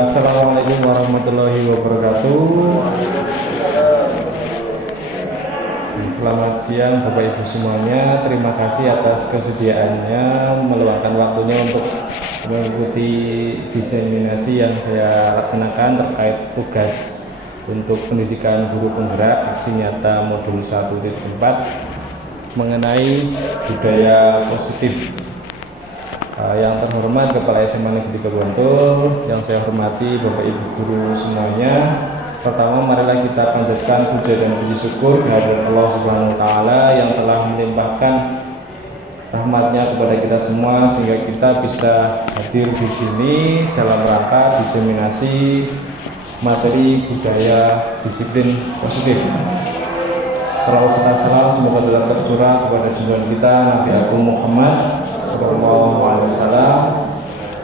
Assalamualaikum warahmatullahi wabarakatuh. Selamat siang Bapak Ibu semuanya. Terima kasih atas kesediaannya meluangkan waktunya untuk mengikuti diseminasi yang saya laksanakan terkait tugas untuk pendidikan guru penggerak aksi nyata modul 1.4 mengenai budaya positif. Yang terhormat Kepala SMA Negeri 3 Bantul, yang saya hormati Bapak Ibu guru semuanya. Pertama, marilah kita panjatkan puja dan puji syukur kehadirat Allah Subhanahu wa taala yang telah melimpahkan rahmatnya kepada kita semua sehingga kita bisa hadir di sini dalam rangka diseminasi materi budaya disiplin positif. Salawat serta salam semoga tetap tercurah kepada junjungan kita Nabi Agung Muhammad Sallallahu Alaihi Wasallam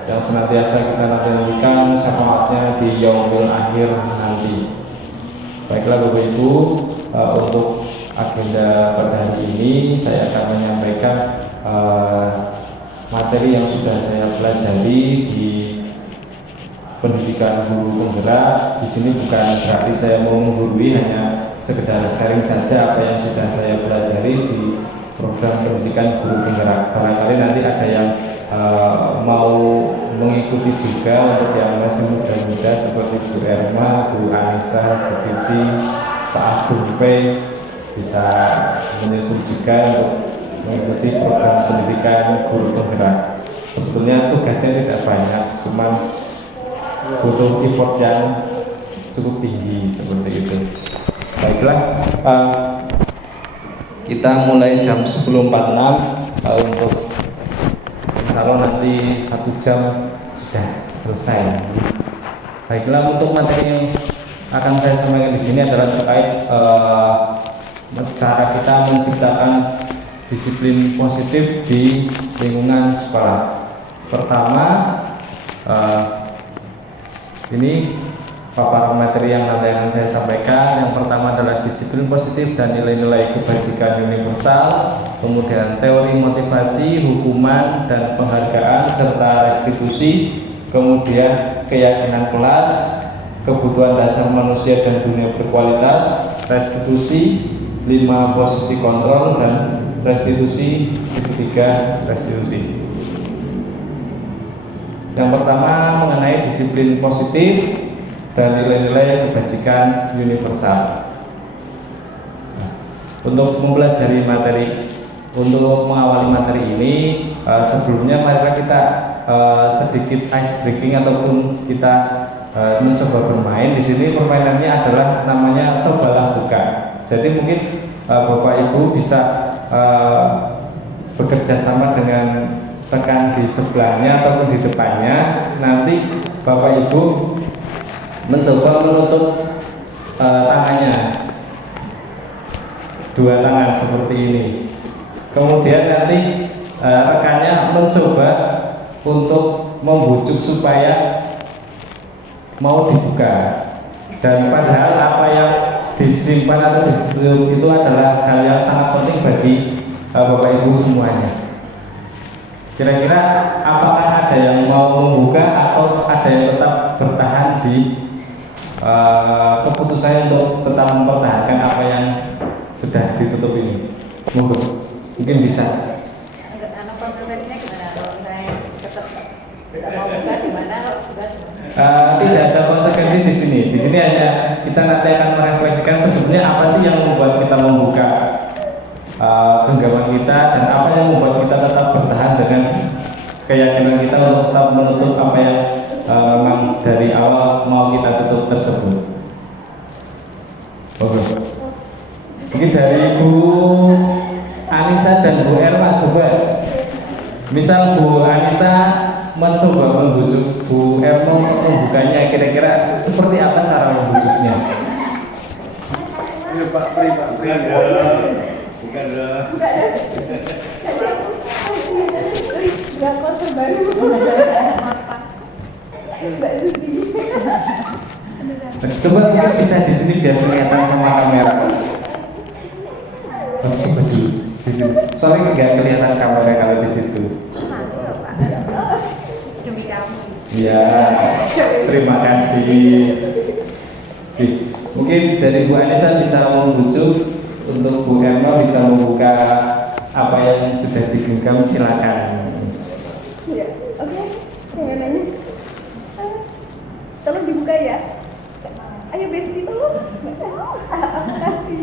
yang senantiasa kita nantikan syafaatnya di yaumul akhir nanti. Baiklah Bapak Ibu, untuk agenda pada hari ini saya akan menyampaikan materi yang sudah saya pelajari di pendidikan guru penggerak. Di sini bukan berarti saya mau menggurui, hanya sekedar sharing saja apa yang sudah saya pelajari di program pendidikan guru penggerak. Barangkali nanti ada yang mau mengikuti juga untuk yang masih muda-muda seperti Bu Erma, Bu Anissa, Bu Titi, Pak Agung P bisa menyusul juga untuk mengikuti program pendidikan guru penggerak. Sebetulnya tugasnya tidak banyak, cuma butuh effort yang cukup tinggi seperti itu. Baiklah, kita mulai jam 10.46 untuk insya Allah nanti 1 jam sudah selesai. Baiklah, untuk materi yang akan saya sampaikan di sini adalah terkait cara kita menciptakan disiplin positif di lingkungan sekolah. Pertama, ini paparan materi yang nanti akan saya sampaikan. Yang pertama adalah disiplin positif dan nilai-nilai kebajikan universal, kemudian teori motivasi, hukuman dan penghargaan serta restitusi, kemudian keyakinan kelas, kebutuhan dasar manusia dan dunia berkualitas, restitusi, 5 posisi kontrol dan restitusi, segitiga restitusi. Yang pertama mengenai disiplin positif dan nilai-nilai kebajikan universal. Untuk mempelajari materi, untuk mengawali materi ini, sebelumnya marilah kita sedikit ice breaking ataupun kita mencoba bermain. Di sini permainannya adalah namanya cobalah buka. Jadi mungkin Bapak Ibu bisa bekerja sama dengan tekan di sebelahnya ataupun di depannya. Nanti Bapak Ibu mencoba menutup tangannya, 2 tangan seperti ini. Kemudian nanti rekannya mencoba untuk membujuk supaya mau dibuka. Dan padahal apa yang disimpan atau ditutup itu adalah hal yang sangat penting bagi Bapak Ibu semuanya. Kira-kira apakah ada yang mau membuka atau ada yang tetap bertahan di keputusan untuk tetap mempertahankan apa yang sudah ditutup ini? Mungkin bisa. Tidak ada konsekuensi di sini. Di sini hanya kita nanti akan merefleksikan sebetulnya apa sih yang membuat kita membuka genggaman kita dan apa yang membuat kita tetap bertahan dengan keyakinan kita untuk tetap menutup apa yang memang dari awal mau kita tutup tersebut. Oke. Mungkin dari Bu Anissa dan Bu Erma coba. Misal Bu Anissa mencoba membujuk Bu Erma untuk membukanya, kira-kira seperti apa cara membujuknya? Pak, bukan dah. Drakor terbaru. Mbak Suti. Coba kita bisa di sini biar kelihatan sama kamera. Coba dulu di sini. Soalnya nggak kelihatan kamera kalau di situ. Demi kamu. Ya, terima kasih. Mungkin dari Bu Anissa bisa membujuk, untuk Bu Erma bisa membuka apa yang sudah digenggam, silakan. Ya, oke. Jangan nangis. Tolong dibuka ya. Ayo Besti, tolong. Aku kasih.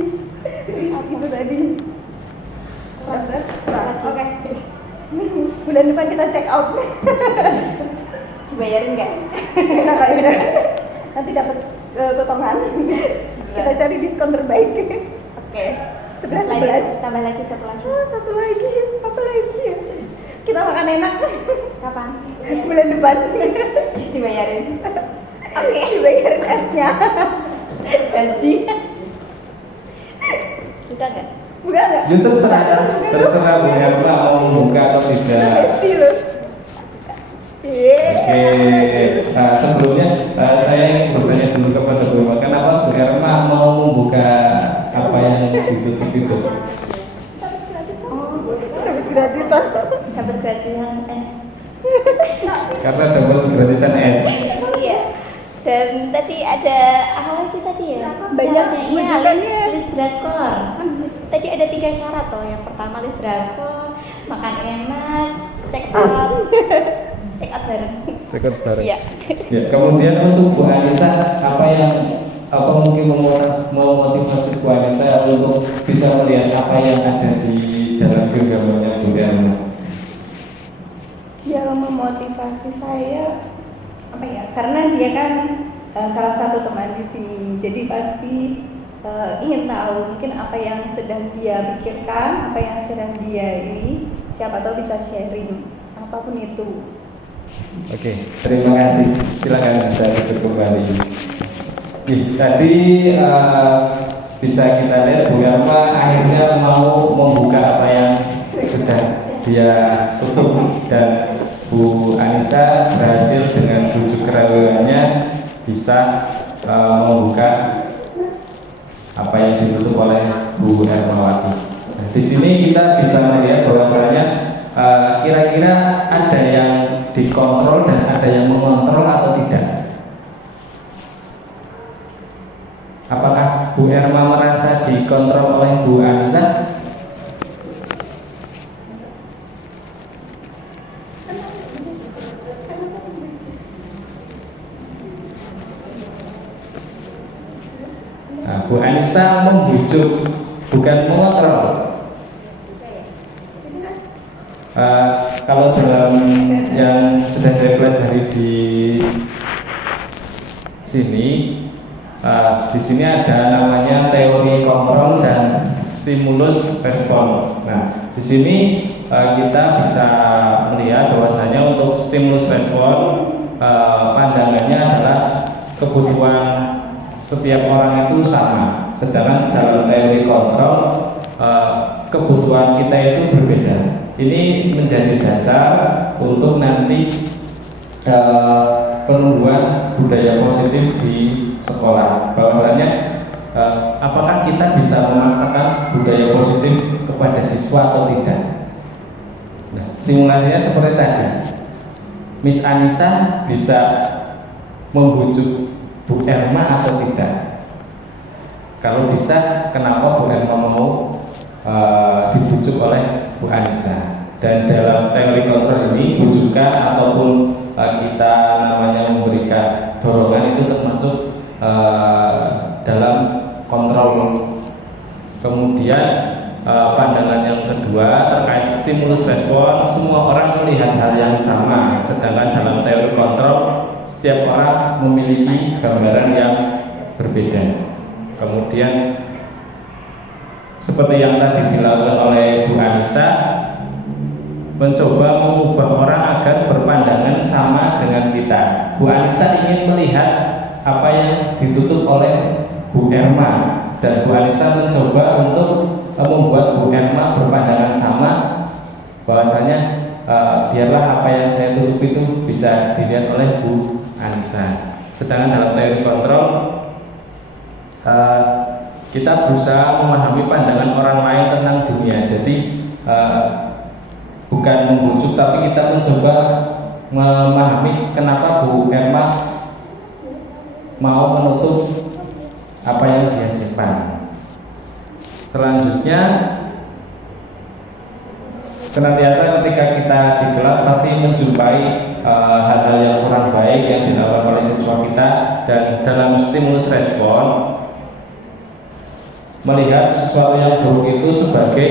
Itu tadi. Oke. Bulan depan kita check out. Dibayarin nggak? Enak aja. Nanti dapat potongan. Kita cari diskon terbaik. Oke. 11. Tambah lagi satu lagi. Oh, satu lagi. Apa lagi ya? Kita makan enak. Kapan? Bulan depan. Dibayarin. Oke, dibayarin esnya. Gaji. Buka nggak? Buka nggak? Ya terserah Bu Erma mau membuka atau tidak. Besti loh. Oke, sebelumnya saya ingin bertanya dulu kepada Bu Erma, kenapa Bu Erma mau membuka apa yang ditutup itu? Dapat gratisan. Dapat gratisan es. Karena dapat gratisan es. Iya. Dan tadi ada apa lagi tadi ya? Banyak Syaratnya, iya, bujukannya. list drakor. Kan tadi ada 3 syarat toh. Yang pertama list drakor, makan enak, check out. Check out bareng. Cekut bareng. Iya. Ya, kemudian untuk Bu Anissa, apa mungkin memotivasi Bu Anissa untuk bisa melihat apa yang ada di dalam genggamannya Bu Erma? Yang memotivasi saya apa ya? Karena dia kan salah satu teman di sini, jadi pasti ingin tahu mungkin apa yang sedang dia pikirkan, apa yang sedang dia ini, siapa tahu bisa sharing apapun itu. Oke, terima kasih. Silakan bisa duduk kembali. Tadi bisa kita lihat Bu Erma akhirnya mau membuka apa yang sudah dia tutup, dan Bu Anissa berhasil dengan bujuk kerawilannya bisa membuka apa yang ditutup oleh Bu Ermawati. Nah, di sini kita bisa melihat bahwasanya kira-kira ada yang dikontrol dan ada yang mengontrol atau tidak. Apakah Bu Erma merasa dikontrol oleh Bu Anissa? Nah, Bu Anissa membujuk, bukan mengontrol. Kalau dalam yang sudah saya pelajari di sini, di sini ada namanya teori kontrol dan stimulus respon. Nah, di sini kita bisa melihat bahwasanya untuk stimulus respon pandangannya adalah kebutuhan setiap orang itu sama, sedangkan dalam teori kontrol kebutuhan kita itu berbeda. Ini menjadi dasar untuk nanti penumbuhan budaya positif di sekolah. Bahwasanya apakah kita bisa memaksakan budaya positif kepada siswa atau tidak? Nah, simulasinya seperti tadi. Miss Anissa bisa membujuk Bu Erma atau tidak? Kalau bisa, kenapa Bu Erma mau dibujuk oleh Bu Anissa? Dan dalam teori kontrol ini, bujukan ataupun kita namanya memberikan dorongan itu termasuk dalam kontrol. Kemudian pandangan yang kedua terkait stimulus respon, semua orang melihat hal yang sama, sedangkan dalam teori kontrol setiap orang memiliki gambaran yang berbeda. Kemudian seperti yang tadi dilakukan oleh Bu Anissa, mencoba mengubah orang agar berpandangan sama dengan kita. Bu Anissa ingin melihat apa yang ditutup oleh Bu Erma, dan Bu Anissa mencoba untuk membuat Bu Erma berpandangan sama, bahwasanya biarlah apa yang saya tutup itu bisa dilihat oleh Bu Anissa. Sedangkan dalam teori kontrol kita berusaha memahami pandangan orang lain tentang dunia. Jadi bukan membujuk, tapi kita mencoba memahami kenapa Bu Erma mau menutup apa yang dia simpan. Selanjutnya, senantiasa ketika kita di kelas pasti menjumpai hal-hal yang kurang baik yang dilakukan oleh siswa kita, dan dalam stimulus respon melihat sesuatu yang buruk itu sebagai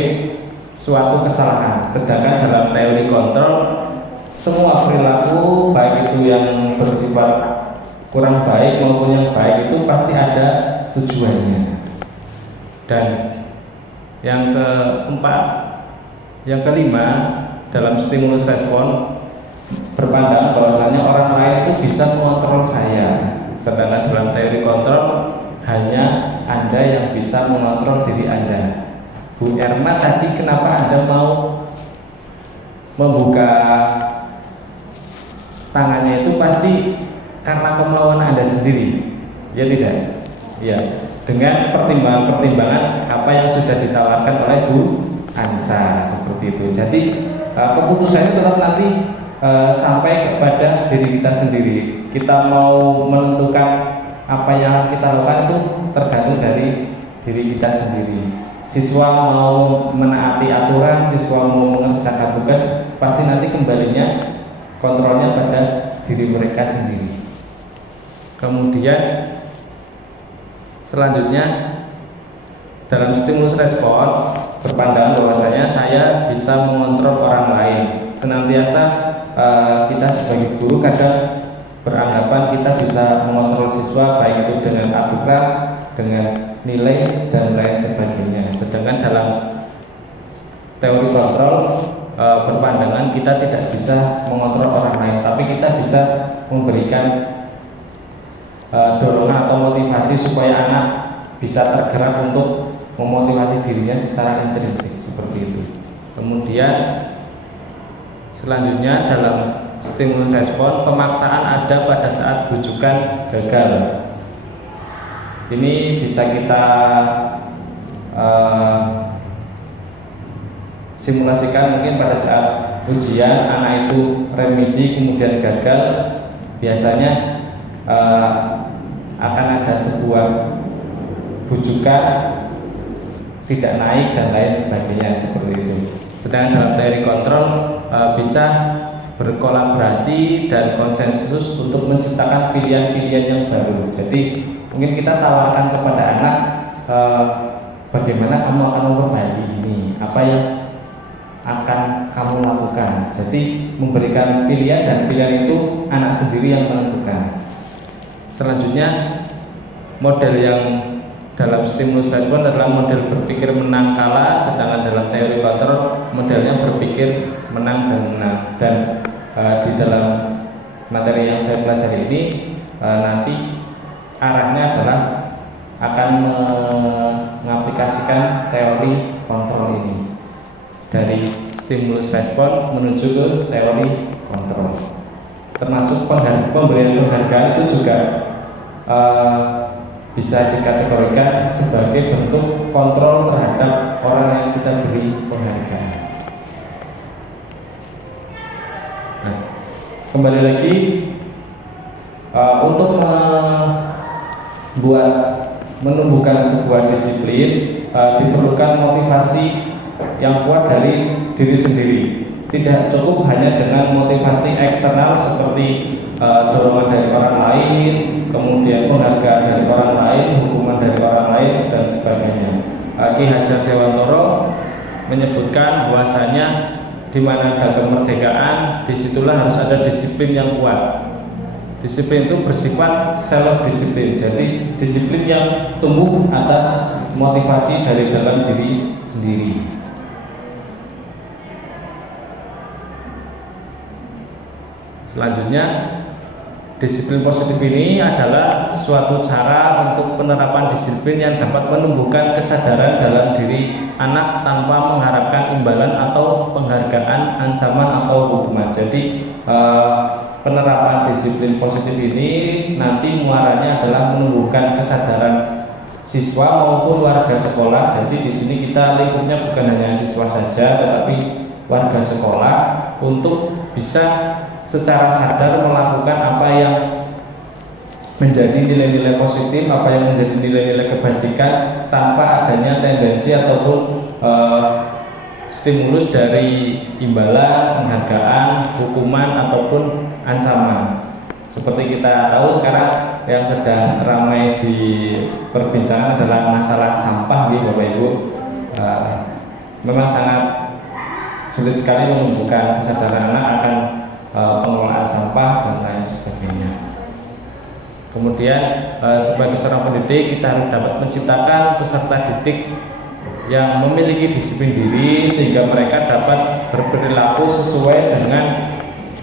suatu kesalahan. Sedangkan dalam teori kontrol, semua perilaku baik itu yang bersifat kurang baik maupun yang baik itu pasti ada tujuannya. Dan yang keempat, yang kelima, dalam stimulus respon berpandangan bahwasanya orang lain itu bisa mengontrol saya. Sedangkan dalam teori kontrol hanya Anda yang bisa mengontrol diri Anda. Bu Erma tadi kenapa Anda mau membuka tangannya itu pasti karena kemauan Anda sendiri, ya tidak? Ya, dengan pertimbangan-pertimbangan apa yang sudah ditawarkan oleh Bu Ansa seperti itu. Jadi keputusannya tetap nanti sampai kepada diri kita sendiri. Kita mau menentukan apa yang kita lakukan itu tergantung dari diri kita sendiri. Siswa mau menaati aturan, siswa mau mengerjakan tugas, pasti nanti kembalinya kontrolnya pada diri mereka sendiri. Kemudian selanjutnya dalam stimulus respon berpandangan bahwasanya saya bisa mengontrol orang lain. Senantiasa kita sebagai guru kadang beranggapan kita bisa mengontrol siswa baik itu dengan aturan, dengan nilai dan lain sebagainya. Sedangkan dalam teori kontrol berpandangan kita tidak bisa mengontrol orang lain, tapi kita bisa memberikan dorongan atau motivasi supaya anak bisa tergerak untuk memotivasi dirinya secara intrinsik seperti itu. Kemudian selanjutnya dalam stimulus respon, pemaksaan ada pada saat bujukan gagal. Ini bisa kita simulasikan mungkin pada saat ujian anak itu remedi kemudian gagal, biasanya akan ada sebuah bujukan tidak naik dan lain sebagainya seperti itu. Sedangkan dalam teori kontrol bisa berkolaborasi dan konsensus untuk menciptakan pilihan-pilihan yang baru. Jadi mungkin kita tawarkan kepada anak bagaimana kamu akan memperbaiki ini, apa yang akan kamu lakukan. Jadi memberikan pilihan dan pilihan itu anak sendiri yang menentukan. Selanjutnya model yang dalam stimulus respon adalah model berpikir menang kalah, sedangkan dalam teori kontrol modelnya berpikir menang dan menang. Dan di dalam materi yang saya pelajari ini nanti arahnya adalah akan mengaplikasikan teori kontrol ini dari stimulus respon menuju ke teori kontrol. Termasuk pemberian penghargaan itu juga bisa dikategorikan sebagai bentuk kontrol terhadap orang yang kita beri penghargaan. Nah, kembali lagi untuk menumbuhkan sebuah disiplin diperlukan motivasi yang kuat dari diri sendiri. Tidak cukup hanya dengan motivasi eksternal seperti dorongan dari orang lain, kemudian penghargaan dari orang lain, hukuman dari orang lain dan sebagainya. Ki Hajar Dewantoro menyebutkan bahwasanya di mana ada kemerdekaan, disitulah harus ada disiplin yang kuat. Disiplin itu bersifat self disiplin, jadi disiplin yang tumbuh atas motivasi dari dalam diri sendiri. Selanjutnya, disiplin positif ini adalah suatu cara untuk penerapan disiplin yang dapat menumbuhkan kesadaran dalam diri anak tanpa mengharapkan imbalan atau penghargaan, ancaman atau hukuman. Jadi penerapan disiplin positif ini nanti muaranya adalah menumbuhkan kesadaran siswa maupun warga sekolah. Jadi di sini kita lingkupnya bukan hanya siswa saja, tetapi warga sekolah untuk bisa secara sadar melakukan apa yang menjadi nilai-nilai positif, apa yang menjadi nilai-nilai kebajikan tanpa adanya tendensi ataupun stimulus dari imbalan, penghargaan, hukuman ataupun ancaman. Seperti kita tahu sekarang yang sedang ramai diperbincangkan adalah masalah sampah, Bapak Ibu. Memang sangat sulit sekali menumbuhkan kesadaran anak akan pengelolaan sampah dan lain sebagainya. Kemudian sebagai seorang pendidik kita harus dapat menciptakan peserta didik yang memiliki disiplin diri sehingga mereka dapat berperilaku sesuai dengan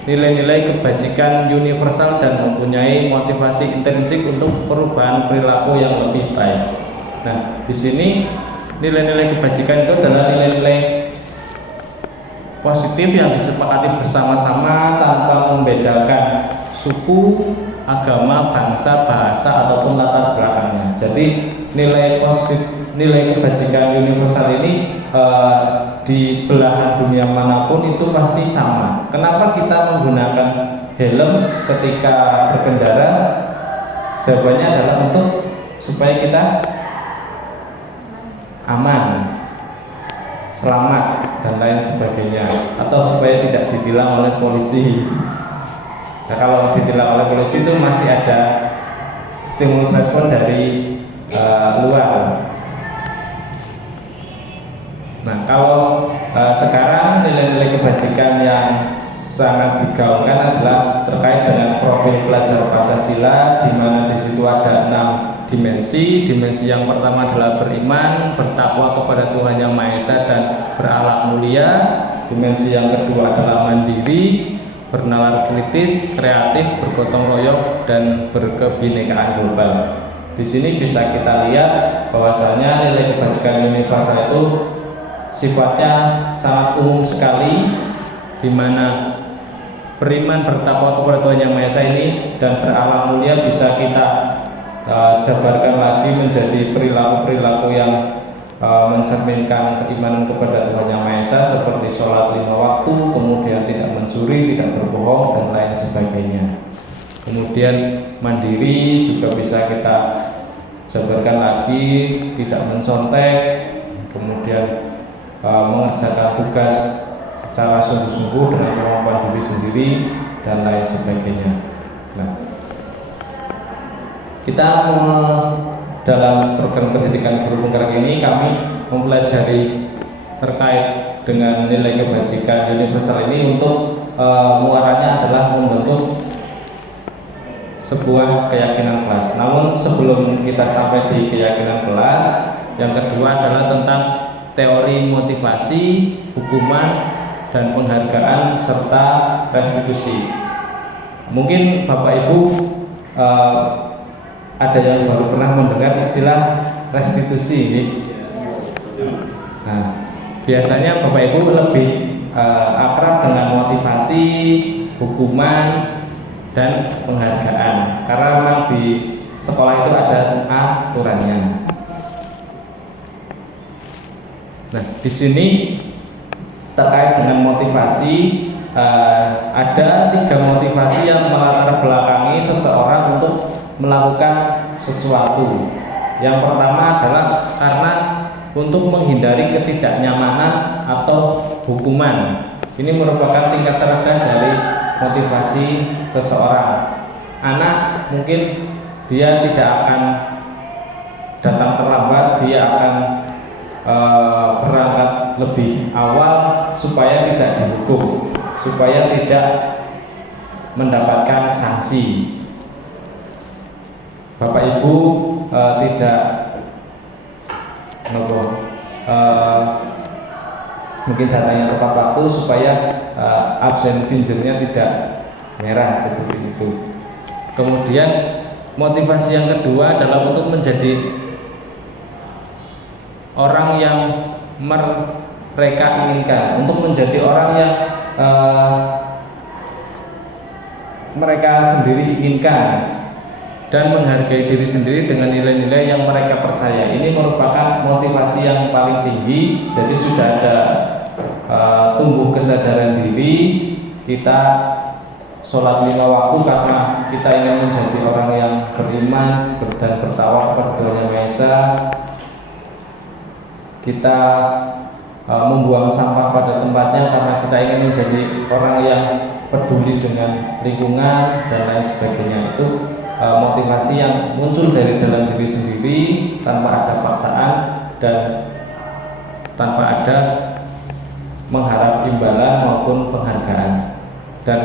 nilai-nilai kebajikan universal dan mempunyai motivasi intrinsik untuk perubahan perilaku yang lebih baik. Nah, di sini nilai-nilai kebajikan itu adalah nilai-nilai positif yang disepakati bersama-sama tanpa membedakan suku, agama, bangsa, bahasa ataupun latar belakangnya. Jadi nilai positif, nilai kebajikan universal ini di belahan dunia manapun itu pasti sama. Kenapa kita menggunakan helm ketika berkendara? Jawabannya adalah untuk supaya kita aman, selamat dan lain sebagainya, atau supaya tidak ditilang oleh polisi. Nah, kalau ditilang oleh polisi itu masih ada stimulus respon dari luar. Nah, kalau sekarang nilai-nilai kebajikan yang sangat digaungkan adalah terkait dengan profil pelajar Pancasila, di mana di situ ada 6 dimensi. Dimensi yang pertama adalah beriman, bertakwa kepada Tuhan Yang Maha Esa dan berakhlak mulia. Dimensi yang kedua adalah mandiri, bernalar kritis, kreatif, bergotong royong dan berkebinekaan global. Di sini bisa kita lihat bahwasanya nilai kebajikan universal itu sifatnya sangat umum sekali, di mana beriman, bertakwa kepada Tuhan Yang Maha Esa ini dan berakhlak mulia bisa kita jabarkan lagi menjadi perilaku-perilaku yang mencerminkan keimanan kepada Tuhan Yang Maha Esa, seperti sholat 5 waktu, kemudian tidak mencuri, tidak berbohong dan lain sebagainya. Kemudian mandiri juga bisa kita jabarkan lagi, tidak mencontek, kemudian mengerjakan tugas secara sungguh-sungguh dengan kemampuan diri sendiri dan lain sebagainya. Nah, kita dalam program pendidikan guru penggerak ini kami mempelajari terkait dengan nilai kebajikan universal ini untuk muaranya adalah membentuk sebuah keyakinan kelas. Namun sebelum kita sampai di keyakinan kelas, yang kedua adalah tentang teori motivasi, hukuman, dan penghargaan serta restitusi. Mungkin Bapak Ibu ada yang baru pernah mendengar istilah restitusi ini. Nah, biasanya Bapak Ibu lebih akrab dengan motivasi, hukuman, dan penghargaan, karena memang di sekolah itu ada aturannya. Nah, di sini terkait dengan motivasi, ada 3 motivasi yang melatar belakangi seseorang untuk melakukan sesuatu. Yang pertama adalah karena untuk menghindari ketidaknyamanan atau hukuman. Ini merupakan tingkat terendah dari motivasi seseorang. Anak mungkin dia tidak akan datang terlambat, dia akan berangkat lebih awal supaya tidak dihukum, supaya tidak mendapatkan sanksi. Bapak Ibu tidak mungkin datanya tepat waktu supaya absen pinjernya tidak merah seperti itu. Kemudian motivasi yang kedua adalah untuk menjadi orang yang mereka inginkan, untuk menjadi orang yang mereka sendiri inginkan dan menghargai diri sendiri dengan nilai-nilai yang mereka percaya. Ini merupakan motivasi yang paling tinggi. Jadi sudah ada tumbuh kesadaran diri, kita sholat 5 waktu karena kita ingin menjadi orang yang beriman dan bertawakal kepada Tuhan Yang Maha Esa. Kita membuang sampah pada tempatnya karena kita ingin menjadi orang yang peduli dengan lingkungan dan lain sebagainya. Itu motivasi yang muncul dari dalam diri sendiri tanpa ada paksaan dan tanpa ada mengharap imbalan maupun penghargaan. Dan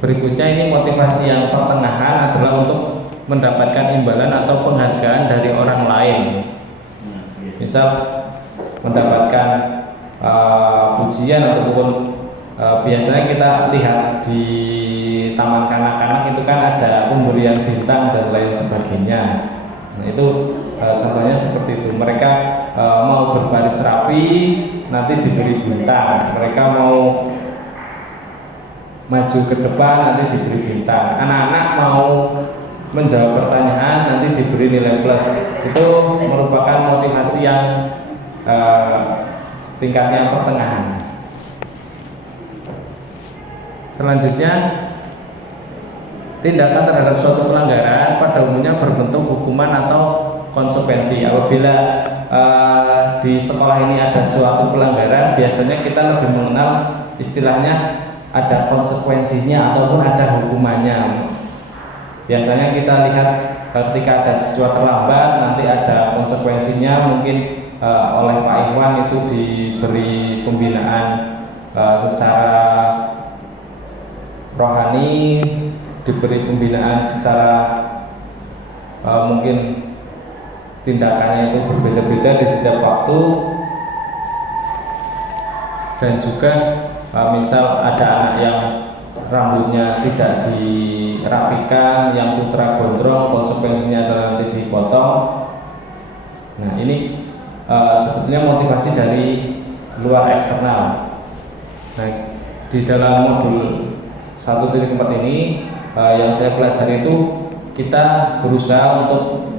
berikutnya ini motivasi yang pertengahan adalah untuk mendapatkan imbalan atau penghargaan dari orang lain. Misal mendapatkan pujian ataupun biasanya kita lihat di taman kanak-kanak itu kan ada pemberian bintang dan lain sebagainya. Nah, itu contohnya seperti itu. Mereka mau berbaris rapi nanti diberi bintang. Mereka mau maju ke depan nanti diberi bintang. Anak-anak mau menjawab pertanyaan nanti diberi nilai plus. Itu merupakan motivasi yang tingkatnya pertengahan. Selanjutnya, tindakan terhadap suatu pelanggaran pada umumnya berbentuk hukuman atau konsekuensi. Apabila di sekolah ini ada suatu pelanggaran, biasanya kita lebih mengenal istilahnya ada konsekuensinya ataupun ada hukumannya. Biasanya kita lihat ketika ada sesuatu terlambat, nanti ada konsekuensinya. Mungkin oleh Pak Ikhwan itu diberi pembinaan secara rohani, diberi pembinaan secara mungkin tindakannya itu berbeda-beda di setiap waktu. Dan juga misal ada anak yang rambutnya tidak dirapikan, yang putra gondrong, konsekuensinya adalah nanti dipotong. Nah, ini sebetulnya motivasi dari luar eksternal. Nah, di dalam modul 1.4 ini yang saya pelajari itu kita berusaha untuk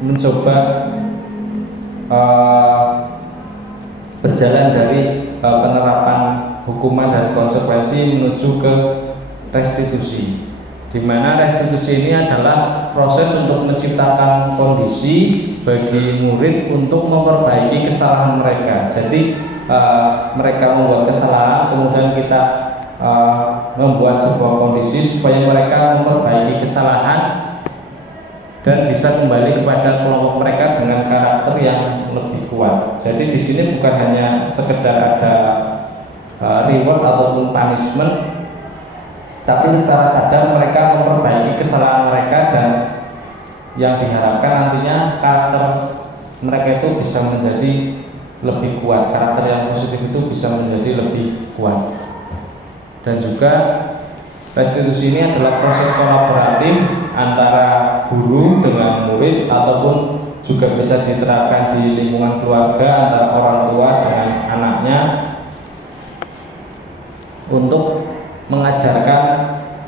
mencoba berjalan dari penerapan hukuman dan konsekuensi menuju ke restitusi, di mana restitusi ini adalah proses untuk menciptakan kondisi bagi murid untuk memperbaiki kesalahan mereka. Jadi mereka membuat kesalahan, kemudian kita membuat sebuah kondisi supaya mereka memperbaiki kesalahan dan bisa kembali kepada kelompok mereka dengan karakter yang lebih kuat. Jadi di sini bukan hanya sekedar ada reward ataupun punishment, tapi secara sadar mereka memperbaiki kesalahan mereka dan yang diharapkan nantinya karakter mereka itu bisa menjadi lebih kuat. Karakter yang positif itu bisa menjadi lebih kuat. Dan juga restitusi ini adalah proses kolaboratif antara guru dengan murid ataupun juga bisa diterapkan di lingkungan keluarga antara orang tua dengan anaknya untuk mengajarkan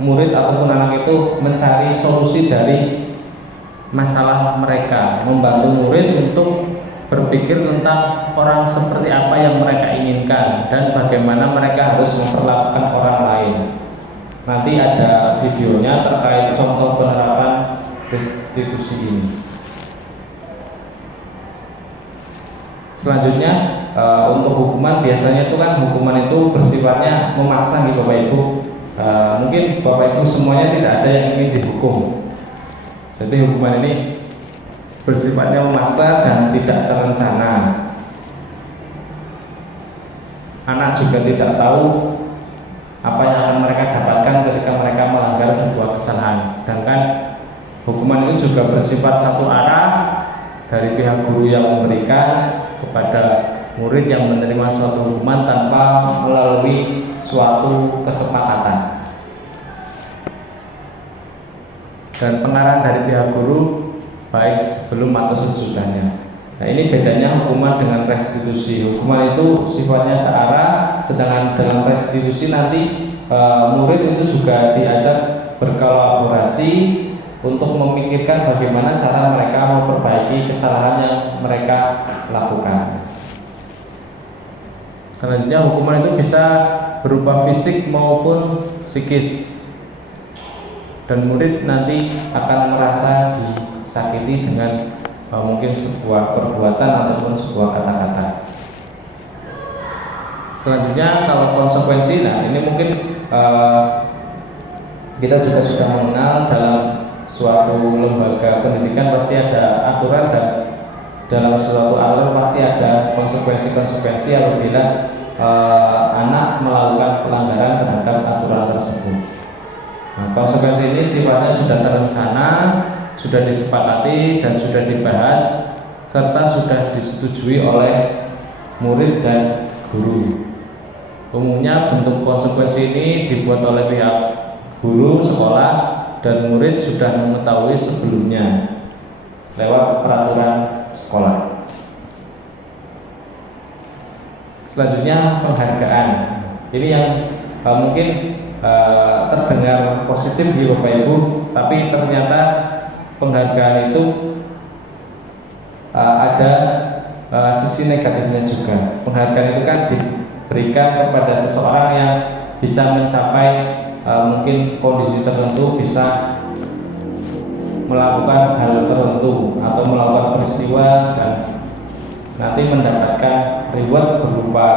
murid ataupun anak itu mencari solusi dari masalah mereka, membantu murid untuk berpikir tentang orang seperti apa yang mereka inginkan dan bagaimana mereka harus memperlakukan orang lain. Nanti ada videonya terkait contoh penerapan restitusi ini. Selanjutnya untuk hukuman, biasanya itu kan hukuman itu bersifatnya memaksa nih Bapak Ibu. Mungkin Bapak Ibu semuanya tidak ada yang ingin dihukum. Jadi hukuman ini bersifatnya memaksa dan tidak terencana. Anak juga tidak tahu apa yang akan mereka dapatkan ketika mereka melanggar sebuah kesalahan. Sedangkan hukuman itu juga bersifat satu arah dari pihak guru yang memberikan kepada murid yang menerima suatu hukuman tanpa melalui suatu kesepakatan. Dan pengarahan dari pihak guru baik sebelum atau sesudahnya. Nah, ini bedanya hukuman dengan restitusi. Hukuman itu sifatnya searah, sedangkan dalam restitusi nanti murid itu juga diajak berkolaborasi untuk memikirkan bagaimana cara mereka memperbaiki kesalahan yang mereka lakukan. Selanjutnya hukuman itu bisa berupa fisik maupun psikis. dan murid nanti akan merasa disakiti dengan mungkin sebuah perbuatan ataupun sebuah kata-kata. Selanjutnya kalau konsekuensi, nah ini mungkin kita juga sudah mengenal dalam suatu lembaga pendidikan pasti ada aturan, dan dalam suatu aturan pasti ada konsekuensi-konsekuensi apabila anak melakukan pelanggaran terhadap aturan tersebut. Nah, konsekuensi ini sifatnya sudah terencana, sudah disepakati dan sudah dibahas serta sudah disetujui oleh murid dan guru. Umumnya bentuk konsekuensi ini dibuat oleh pihak guru, sekolah, dan murid sudah mengetahui sebelumnya lewat peraturan sekolah. Selanjutnya penghargaan. Ini yang mungkin terdengar positif di Bapak Ibu, tapi ternyata penghargaan itu ada sisi negatifnya juga. Penghargaan itu kan diberikan kepada seseorang yang bisa mencapai mungkin kondisi tertentu, bisa melakukan hal tertentu atau melakukan peristiwa dan nanti mendapatkan reward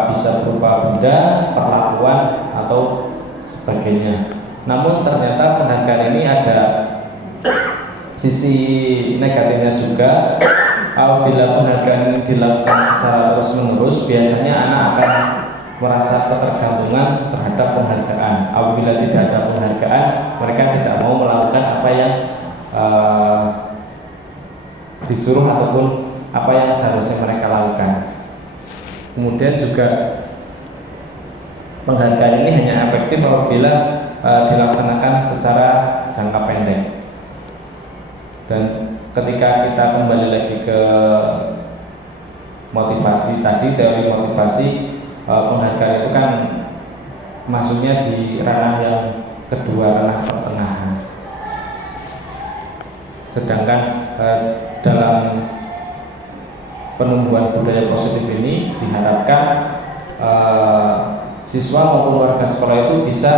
bisa berupa benda, perlakuan atau sebagainya. Namun ternyata penghargaan ini ada sisi negatifnya juga. Apabila penghargaan ini dilakukan secara terus-menerus, biasanya anak akan merasa ketergantungan terhadap penghargaan. Apabila tidak ada penghargaan, mereka tidak mau melakukan apa yang disuruh ataupun apa yang seharusnya mereka lakukan. Kemudian juga penghargaan ini hanya efektif apabila dilaksanakan secara jangka pendek. Dan ketika kita kembali lagi ke motivasi tadi, teori motivasi, penghargaan itu kan maksudnya di ranah yang kedua, ranah pertengahan. Sedangkan dalam penumbuhan budaya positif ini diharapkan siswa maupun warga sekolah itu bisa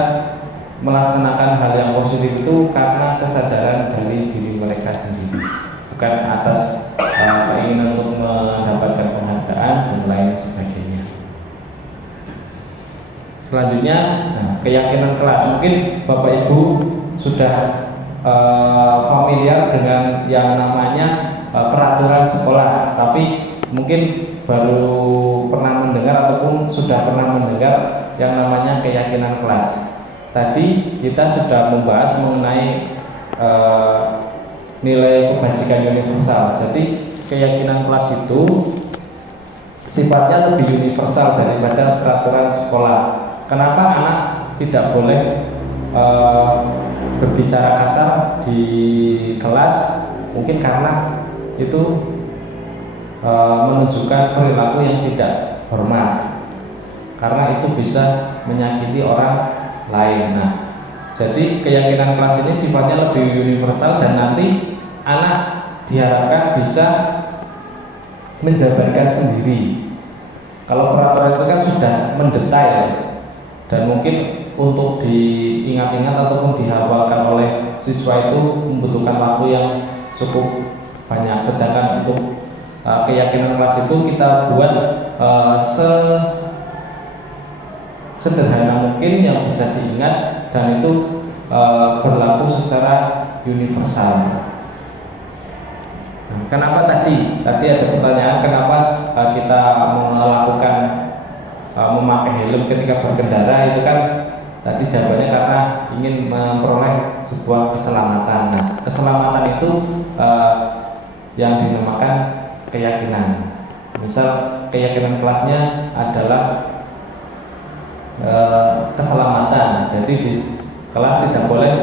melaksanakan hal yang positif itu karena kesadaran dari diri mereka sendiri, bukan atas keinginan untuk mendapatkan penghargaan dan lain sebagainya. Selanjutnya, keyakinan kelas. Mungkin Bapak Ibu sudah familiar dengan yang namanya peraturan sekolah, tapi mungkin baru pernah mendengar ataupun sudah pernah mendengar yang namanya keyakinan kelas. Tadi kita sudah membahas mengenai nilai kebajikan universal. Jadi keyakinan kelas itu sifatnya lebih universal daripada peraturan sekolah. Kenapa anak tidak boleh berbicara kasar di kelas? Mungkin karena itu menunjukkan perilaku yang tidak hormat, karena itu bisa menyakiti orang lain. Nah, jadi keyakinan kelas ini sifatnya lebih universal dan nanti anak diharapkan bisa menjabarkan sendiri. Kalau peraturan itu kan sudah mendetail dan mungkin untuk diingat-ingat ataupun dihafalkan oleh siswa itu membutuhkan waktu yang cukup banyak. Sedangkan untuk keyakinan kelas itu kita buat sederhana mungkin yang bisa diingat dan itu berlaku secara universal. Nah, kenapa tadi ada pertanyaan kenapa kita melakukan memakai helm ketika berkendara? Itu kan tadi jawabannya karena ingin memperoleh sebuah keselamatan. Nah, keselamatan itu yang dinamakan keyakinan. Misal keyakinan kelasnya adalah keselamatan. Jadi di kelas tidak boleh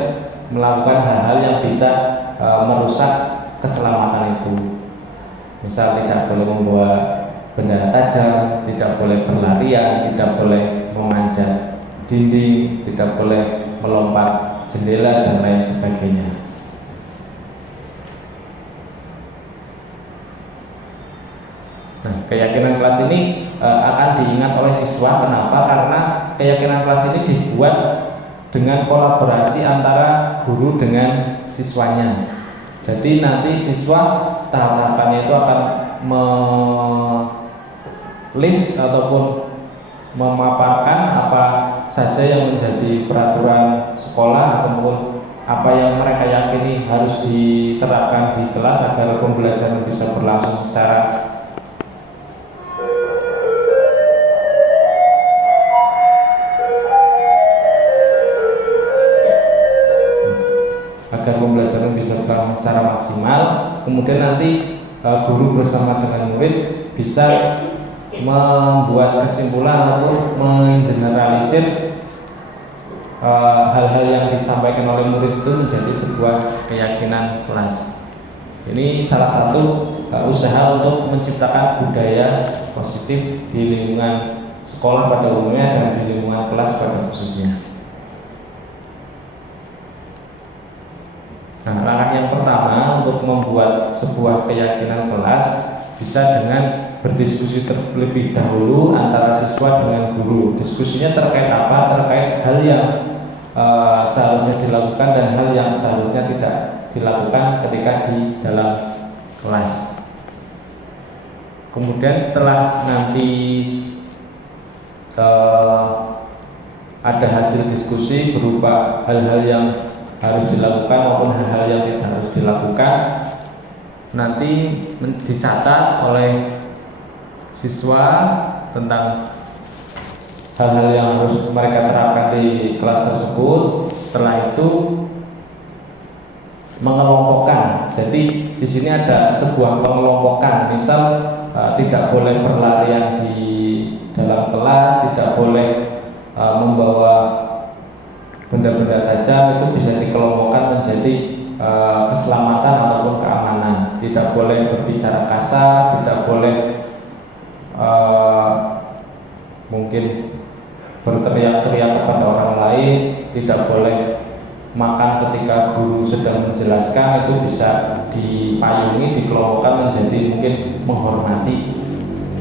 melakukan hal-hal yang bisa merusak keselamatan itu. Misal tidak boleh membawa benda tajam, tidak boleh berlarian, tidak boleh memanjat dinding, tidak boleh melompat jendela dan lain sebagainya. Nah, keyakinan kelas ini akan diingat oleh siswa. Kenapa? Karena keyakinan kelas ini dibuat dengan kolaborasi antara guru dengan siswanya. Jadi nanti siswa tahapannya itu akan list ataupun memaparkan apa saja yang menjadi peraturan sekolah ataupun apa yang mereka yakini harus diterapkan di kelas agar pembelajaran bisa berlangsung secara berlangsung secara maksimal. Kemudian nanti guru bersama dengan murid bisa membuat kesimpulan ataupun mengeneralisir hal-hal yang disampaikan oleh murid itu menjadi sebuah keyakinan kelas. Ini salah satu usaha untuk menciptakan budaya positif di lingkungan sekolah pada umumnya dan di lingkungan kelas pada khususnya. Nah, langkah yang pertama untuk membuat sebuah keyakinan kelas bisa dengan berdiskusi terlebih dahulu antara siswa dengan guru. Diskusinya terkait apa? Terkait hal yang seharusnya dilakukan dan hal yang seharusnya tidak dilakukan ketika di dalam kelas. Kemudian setelah nanti ada hasil diskusi berupa hal-hal yang harus dilakukan maupun hal-hal yang tidak harus dilakukan, nanti dicatat oleh siswa tentang hal-hal yang harus mereka terapkan di kelas tersebut. Setelah itu mengelompokkan. Jadi di sini ada sebuah pengelompokan. Misal tidak boleh berlarian di dalam kelas, tidak boleh membawa benda-benda tajam. Itu bisa dikelompokkan menjadi keselamatan ataupun keamanan. Tidak boleh berbicara kasar, tidak boleh mungkin berteriak-teriak kepada orang lain, tidak boleh makan ketika guru sedang menjelaskan. Itu bisa dipayungi, dikelompokkan menjadi mungkin menghormati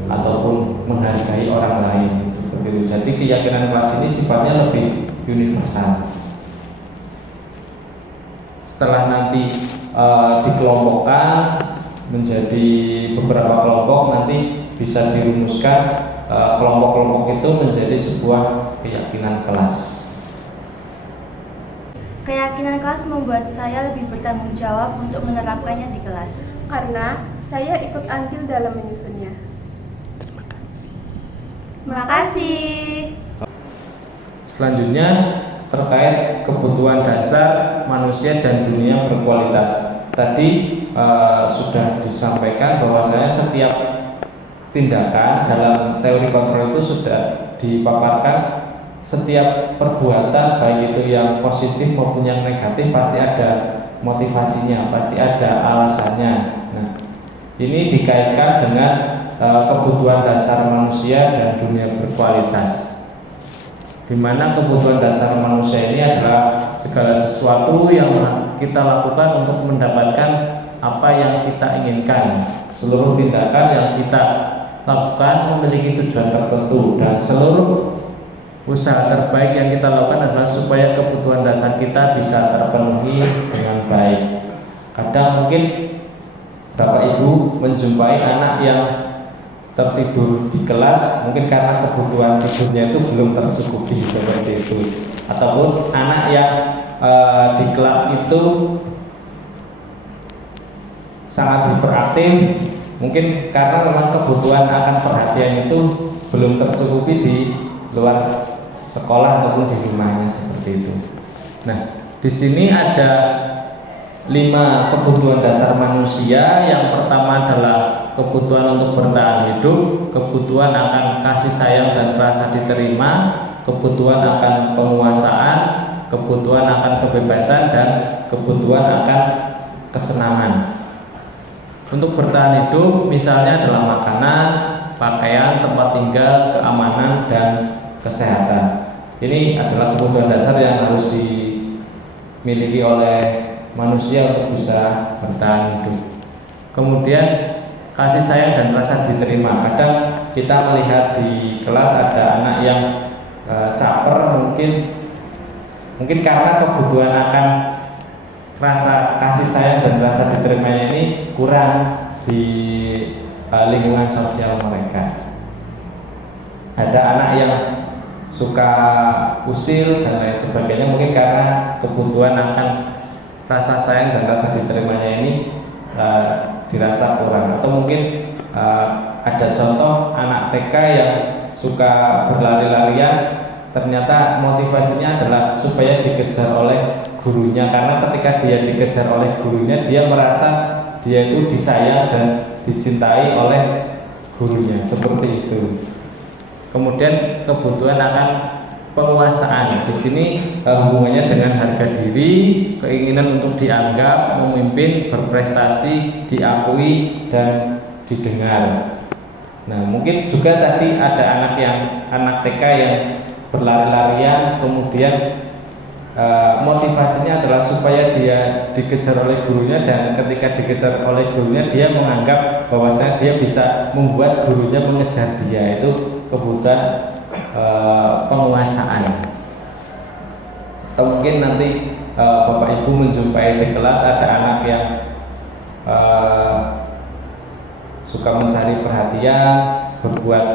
ataupun menghargai orang lain, seperti itu. Jadi keyakinan kelas ini sifatnya lebih universal. Setelah nanti dikelompokkan menjadi beberapa kelompok, nanti bisa dirumuskan kelompok-kelompok itu menjadi sebuah keyakinan kelas. Keyakinan kelas membuat saya lebih bertanggung jawab untuk menerapkannya di kelas. Karena saya ikut andil dalam menyusunnya. Terima kasih. Selanjutnya terkait kebutuhan dasar manusia dan dunia berkualitas. Tadi sudah disampaikan bahwasanya setiap tindakan dalam teori kontrol itu sudah dipaparkan. Setiap perbuatan baik itu yang positif maupun yang negatif pasti ada motivasinya, pasti ada alasannya. Nah, ini dikaitkan dengan kebutuhan dasar manusia dan dunia berkualitas, di mana kebutuhan dasar manusia ini adalah segala sesuatu yang kita lakukan untuk mendapatkan apa yang kita inginkan. Seluruh tindakan yang kita lakukan memiliki tujuan tertentu, dan seluruh usaha terbaik yang kita lakukan adalah supaya kebutuhan dasar kita bisa terpenuhi dengan baik. Kadang mungkin Bapak Ibu menjumpai anak yang tertidur di kelas, mungkin karena kebutuhan tidurnya itu belum tercukupi, seperti itu. Ataupun anak yang di kelas itu sangat hiperaktif, mungkin karena memang kebutuhan akan perhatian itu belum tercukupi di luar sekolah ataupun di rumahnya, seperti itu. Nah, di sini ada 5 kebutuhan dasar manusia. Yang pertama adalah kebutuhan untuk bertahan hidup, kebutuhan akan kasih sayang dan rasa diterima, kebutuhan akan penguasaan, kebutuhan akan kebebasan, dan kebutuhan akan kesenangan. Untuk bertahan hidup misalnya adalah makanan, pakaian, tempat tinggal, keamanan, dan kesehatan. Ini adalah kebutuhan dasar yang harus dimiliki oleh manusia untuk bisa bertahan hidup. Kemudian kasih sayang dan rasa diterima. Kadang kita melihat di kelas ada anak yang caper, mungkin Mungkin karena kebutuhan akan rasa kasih sayang dan rasa diterimanya ini kurang di lingkungan sosial mereka. Ada anak yang suka usil dan lain sebagainya, mungkin karena kebutuhan akan rasa sayang dan rasa diterimanya ini dirasa kurang. Atau mungkin ada contoh anak TK yang suka berlari-larian, ternyata motivasinya adalah supaya dikejar oleh gurunya, karena ketika dia dikejar oleh gurunya, dia merasa dia itu disayang dan dicintai oleh gurunya, seperti itu. Kemudian kebutuhan akan penguasaan. Di sini hubungannya dengan harga diri, keinginan untuk dianggap, memimpin, berprestasi, diakui dan didengar. Nah, mungkin juga tadi ada anak TK yang berlari-larian, kemudian motivasinya adalah supaya dia dikejar oleh gurunya, dan ketika dikejar oleh gurunya dia menganggap bahwasanya dia bisa membuat gurunya mengejar dia. Itu kebutuhan penguasaan. Atau mungkin nanti Bapak Ibu menjumpai di kelas ada anak yang suka mencari perhatian, berbuat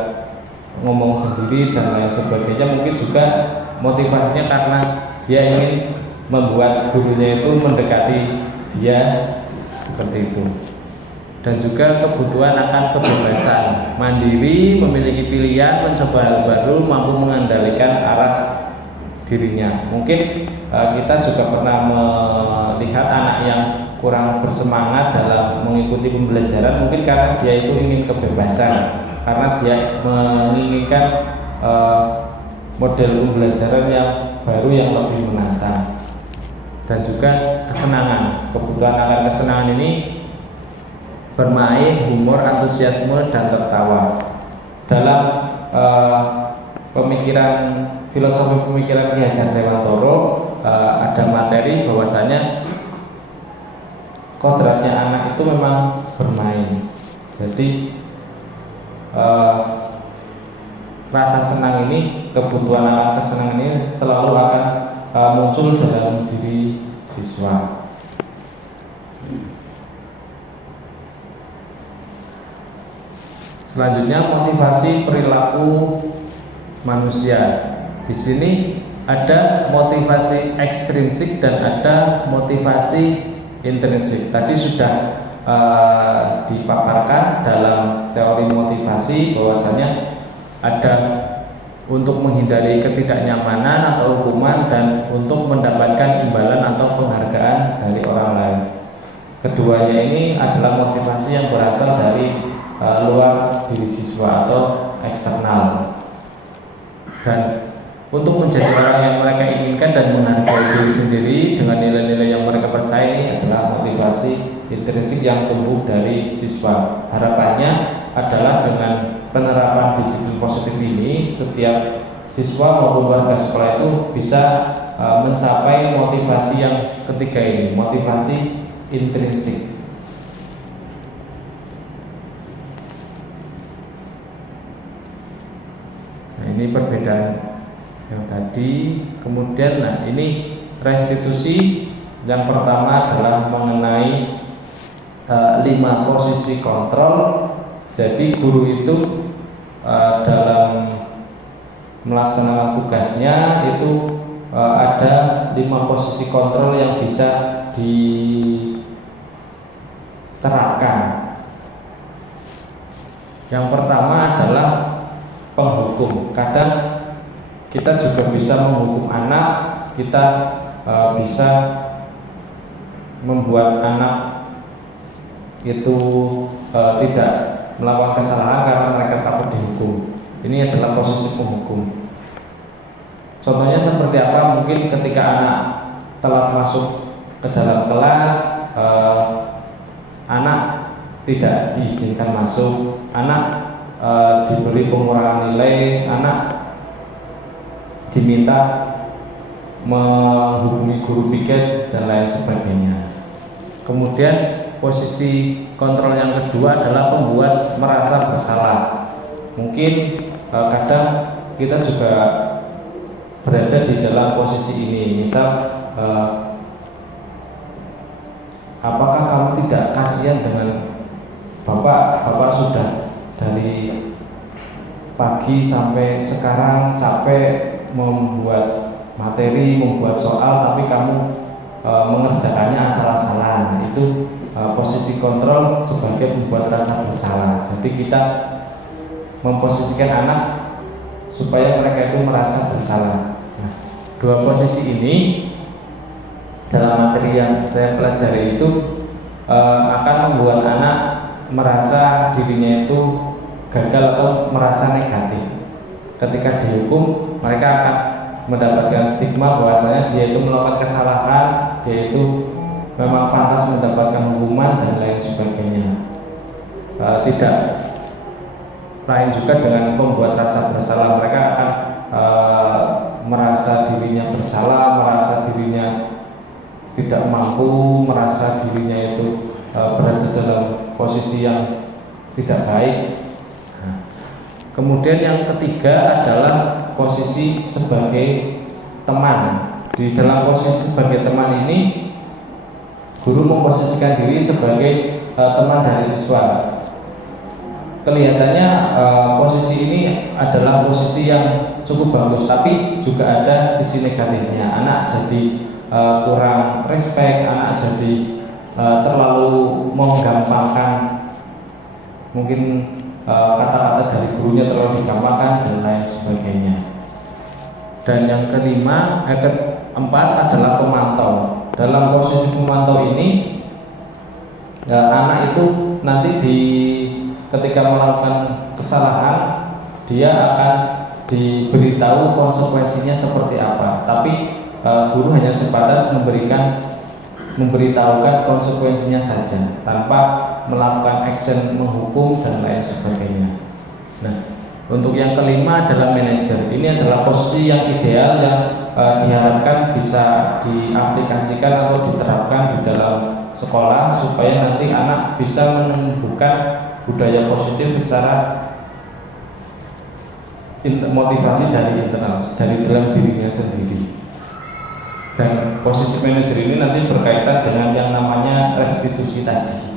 ngomong sendiri dan lain sebagainya. Mungkin juga motivasinya karena dia ingin membuat gurunya itu mendekati dia, seperti itu. Dan juga kebutuhan akan kebebasan, mandiri, memiliki pilihan, mencoba hal baru, mampu mengendalikan arah dirinya. Mungkin kita juga pernah melihat anak yang kurang bersemangat dalam mengikuti pembelajaran, mungkin karena dia itu ingin kebebasan, karena dia menginginkan model pembelajaran yang baru yang lebih menantang. Dan juga kesenangan, kebutuhan akan kesenangan ini bermain, humor, antusiasme, dan tertawa. Dalam filosofi pemikiran Ki Hajar Dewantoro ada materi bahwasanya kodratnya anak itu memang bermain. Jadi rasa senang ini, kebutuhan akan kesenangan ini selalu akan muncul dalam diri siswa. Selanjutnya, motivasi perilaku manusia. Di sini ada motivasi ekstrinsik dan ada motivasi intrinsik. Tadi sudah dipaparkan dalam teori motivasi bahwasanya ada untuk menghindari ketidaknyamanan atau hukuman dan untuk mendapatkan imbalan atau penghargaan dari orang lain. Keduanya ini adalah motivasi yang berasal dari luar diri siswa atau eksternal. Dan untuk menjadi orang yang mereka inginkan dan menghargai diri sendiri dengan nilai-nilai yang mereka percaya, ini adalah motivasi intrinsik yang tumbuh dari siswa. Harapannya adalah dengan penerapan disiplin positif ini, setiap siswa maupun warga sekolah itu bisa mencapai motivasi yang ketiga ini, motivasi intrinsik. Nah, ini perbedaan yang tadi. Kemudian ini restitusi. Yang pertama adalah mengenai 5 posisi kontrol. Jadi guru itu dalam melaksanakan tugasnya itu ada 5 posisi kontrol yang bisa diterapkan. Yang pertama adalah penghukum. Kadang kita juga bisa menghukum anak, kita bisa membuat anak itu tidak melakukan kesalahan karena mereka takut dihukum. Ini adalah posisi penghukum. Contohnya seperti apa? Mungkin ketika anak telat masuk ke dalam kelas, anak tidak diizinkan masuk, anak diberi pengurangan nilai, anak diminta menghubungi guru piket dan lain sebagainya. Kemudian posisi kontrol yang kedua adalah membuat merasa bersalah. Mungkin kadang kita juga berada di dalam posisi ini. Misal apakah kamu tidak kasihan dengan bapak sudah dari pagi sampai sekarang capek membuat materi, membuat soal, tapi kamu mengerjakannya asal-asalan. Itu posisi kontrol sebagai membuat rasa bersalah. Jadi kita memposisikan anak supaya mereka itu merasa bersalah. Nah, dua posisi ini dalam materi yang saya pelajari itu akan membuat anak merasa dirinya itu gagal atau merasa negatif. Ketika dihukum, mereka akan mendapatkan stigma bahwasanya dia itu melakukan kesalahan, dia itu memang pantas mendapatkan hukuman dan lain sebagainya. Tidak lain juga dengan membuat rasa bersalah, mereka akan merasa dirinya bersalah, merasa dirinya tidak mampu, merasa dirinya itu berada dalam posisi yang tidak baik. Kemudian yang ketiga adalah posisi sebagai teman. Di dalam posisi sebagai teman ini, guru memposisikan diri sebagai teman dari siswa. Kelihatannya posisi ini adalah posisi yang cukup bagus, tapi juga ada sisi negatifnya. Anak jadi kurang respect, anak jadi terlalu menggampangkan, mungkin kata-kata dari gurunya terlalu digampangkan dan lain sebagainya. Dan yang keempat adalah pemantau. Dalam posisi pemantau ini, anak itu nanti ketika melakukan kesalahan, dia akan diberitahu konsekuensinya seperti apa. Tapi guru hanya sebatas memberitahukan konsekuensinya saja, tanpa melakukan action menghukum dan lain sebagainya. Nah, untuk yang kelima adalah manajer. Ini adalah posisi yang ideal yang diharapkan bisa diaplikasikan atau diterapkan di dalam sekolah supaya nanti anak bisa menumbuhkan budaya positif secara motivasi dari internal, dari dalam dirinya sendiri. Dan posisi manajer ini nanti berkaitan dengan yang namanya restitusi tadi.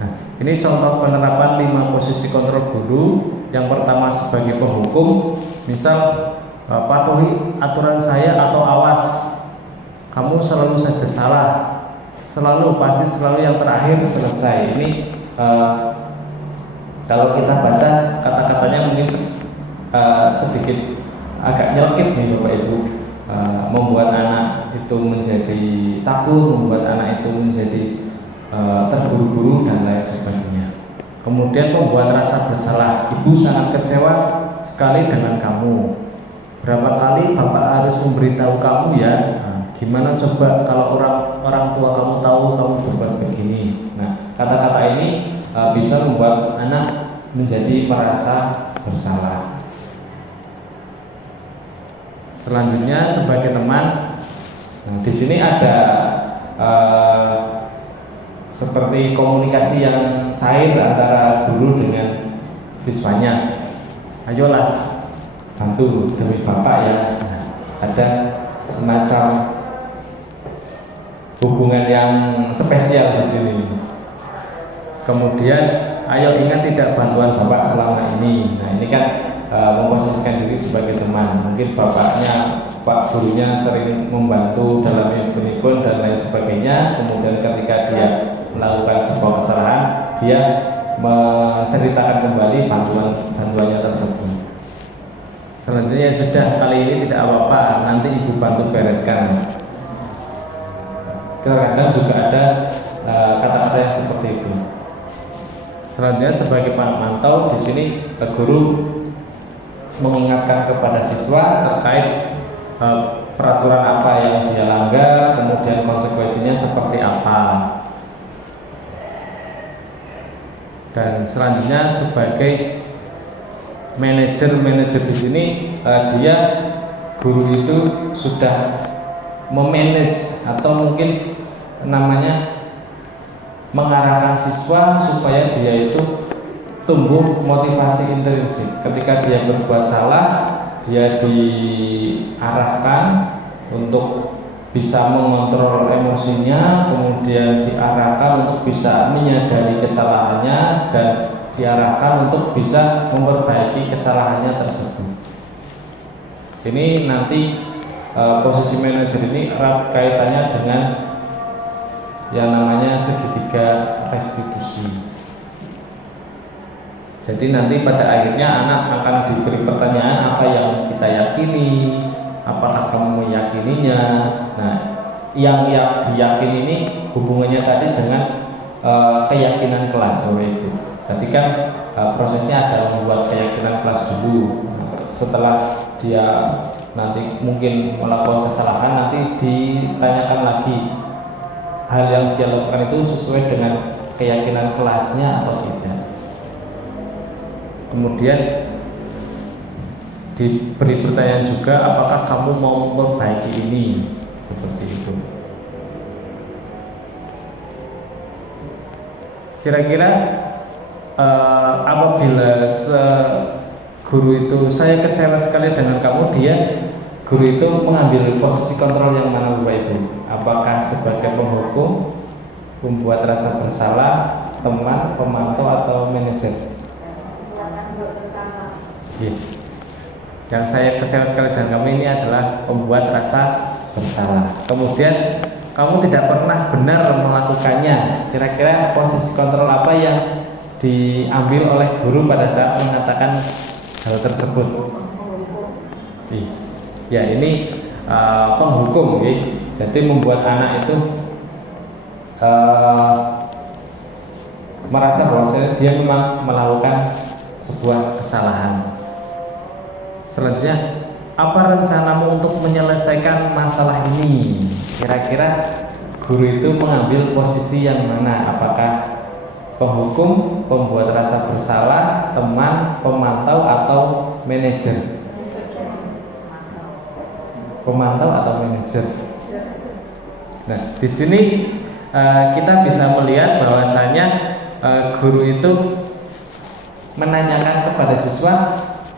Nah, ini contoh penerapan 5 posisi kontrol guru. Yang pertama sebagai penghukum, misal patuhi aturan saya atau awas, kamu selalu saja salah, pasti selalu yang terakhir selesai. Ini kalau kita baca kata-katanya mungkin sedikit agak nyelkit nih Bapak Ibu, membuat anak itu menjadi takut, membuat anak itu menjadi terburu-buru dan lain sebagainya. Kemudian membuat rasa bersalah, ibu sangat kecewa sekali dengan kamu. Berapa kali bapak harus memberitahu kamu ya? Gimana coba kalau orang tua kamu tahu kamu berbuat begini? Nah, kata-kata ini bisa membuat anak menjadi merasa bersalah. Selanjutnya sebagai teman, nah, di sini ada seperti komunikasi yang cair antara guru dengan siswanya. Ayolah bantu demi bapak ya. Nah, ada semacam hubungan yang spesial di sini. Kemudian, ayo ingat tidak bantuan bapak selama ini. Nah, ini kan memposisikan diri sebagai teman. Mungkin bapaknya, pak gurunya sering membantu dalam event-event dan lain sebagainya. Kemudian ketika dia melakukan sebuah kesalahan, dia menceritakan kembali bantuannya tersebut. Selanjutnya sudah, kali ini tidak apa-apa, nanti ibu bantu bereskan. Kadang juga ada kata-kata yang seperti itu. Selanjutnya sebagai pemantau, di sini guru mengingatkan kepada siswa terkait peraturan apa yang dia langgar, kemudian konsekuensinya seperti apa. Dan selanjutnya sebagai manajer di sini, dia guru itu sudah memanage atau mungkin namanya mengarahkan siswa supaya dia itu tumbuh motivasi intrinsik. Ketika dia berbuat salah, dia diarahkan untuk bisa mengontrol emosinya, kemudian diarahkan untuk bisa menyadari kesalahannya, dan diarahkan untuk bisa memperbaiki kesalahannya tersebut. Ini nanti posisi manajer ini erat kaitannya dengan yang namanya segitiga restitusi. Jadi nanti pada akhirnya anak akan diberi pertanyaan, apa yang kita yakini, apakah kamu meyakininya. Nah, yang diyakini ini hubungannya tadi dengan keyakinan kelas, Bapak Ibu. Tadi kan prosesnya adalah membuat keyakinan kelas dulu. Setelah dia nanti mungkin melakukan kesalahan, nanti ditanyakan lagi hal yang dia lakukan itu sesuai dengan keyakinan kelasnya atau tidak. Kemudian diberi pertanyaan juga, apakah kamu mau memperbaiki ini, seperti itu. Kira-kira apabila guru itu, saya kecewa sekali dengan kamu, guru itu mengambil posisi kontrol yang mana, Bapak Ibu? Apakah sebagai penghukum, membuat rasa bersalah, teman, pemantau, atau manajer? Yeah. Yang saya kecewa sekali dengan kamu ini adalah pembuat rasa bersalah. Kemudian kamu tidak pernah benar melakukannya. Kira-kira posisi kontrol apa yang diambil oleh guru pada saat mengatakan hal tersebut? Ya, ini penghukum, ya. Jadi membuat anak itu merasa bahwa dia memang melakukan sebuah kesalahan. Selanjutnya, apa rencanamu untuk menyelesaikan masalah ini? Kira-kira guru itu mengambil posisi yang mana? Apakah penghukum, pembuat rasa bersalah, teman, pemantau, atau manajer? Pemantau atau manajer? Nah, di sini kita bisa melihat bahwasanya guru itu menanyakan kepada siswa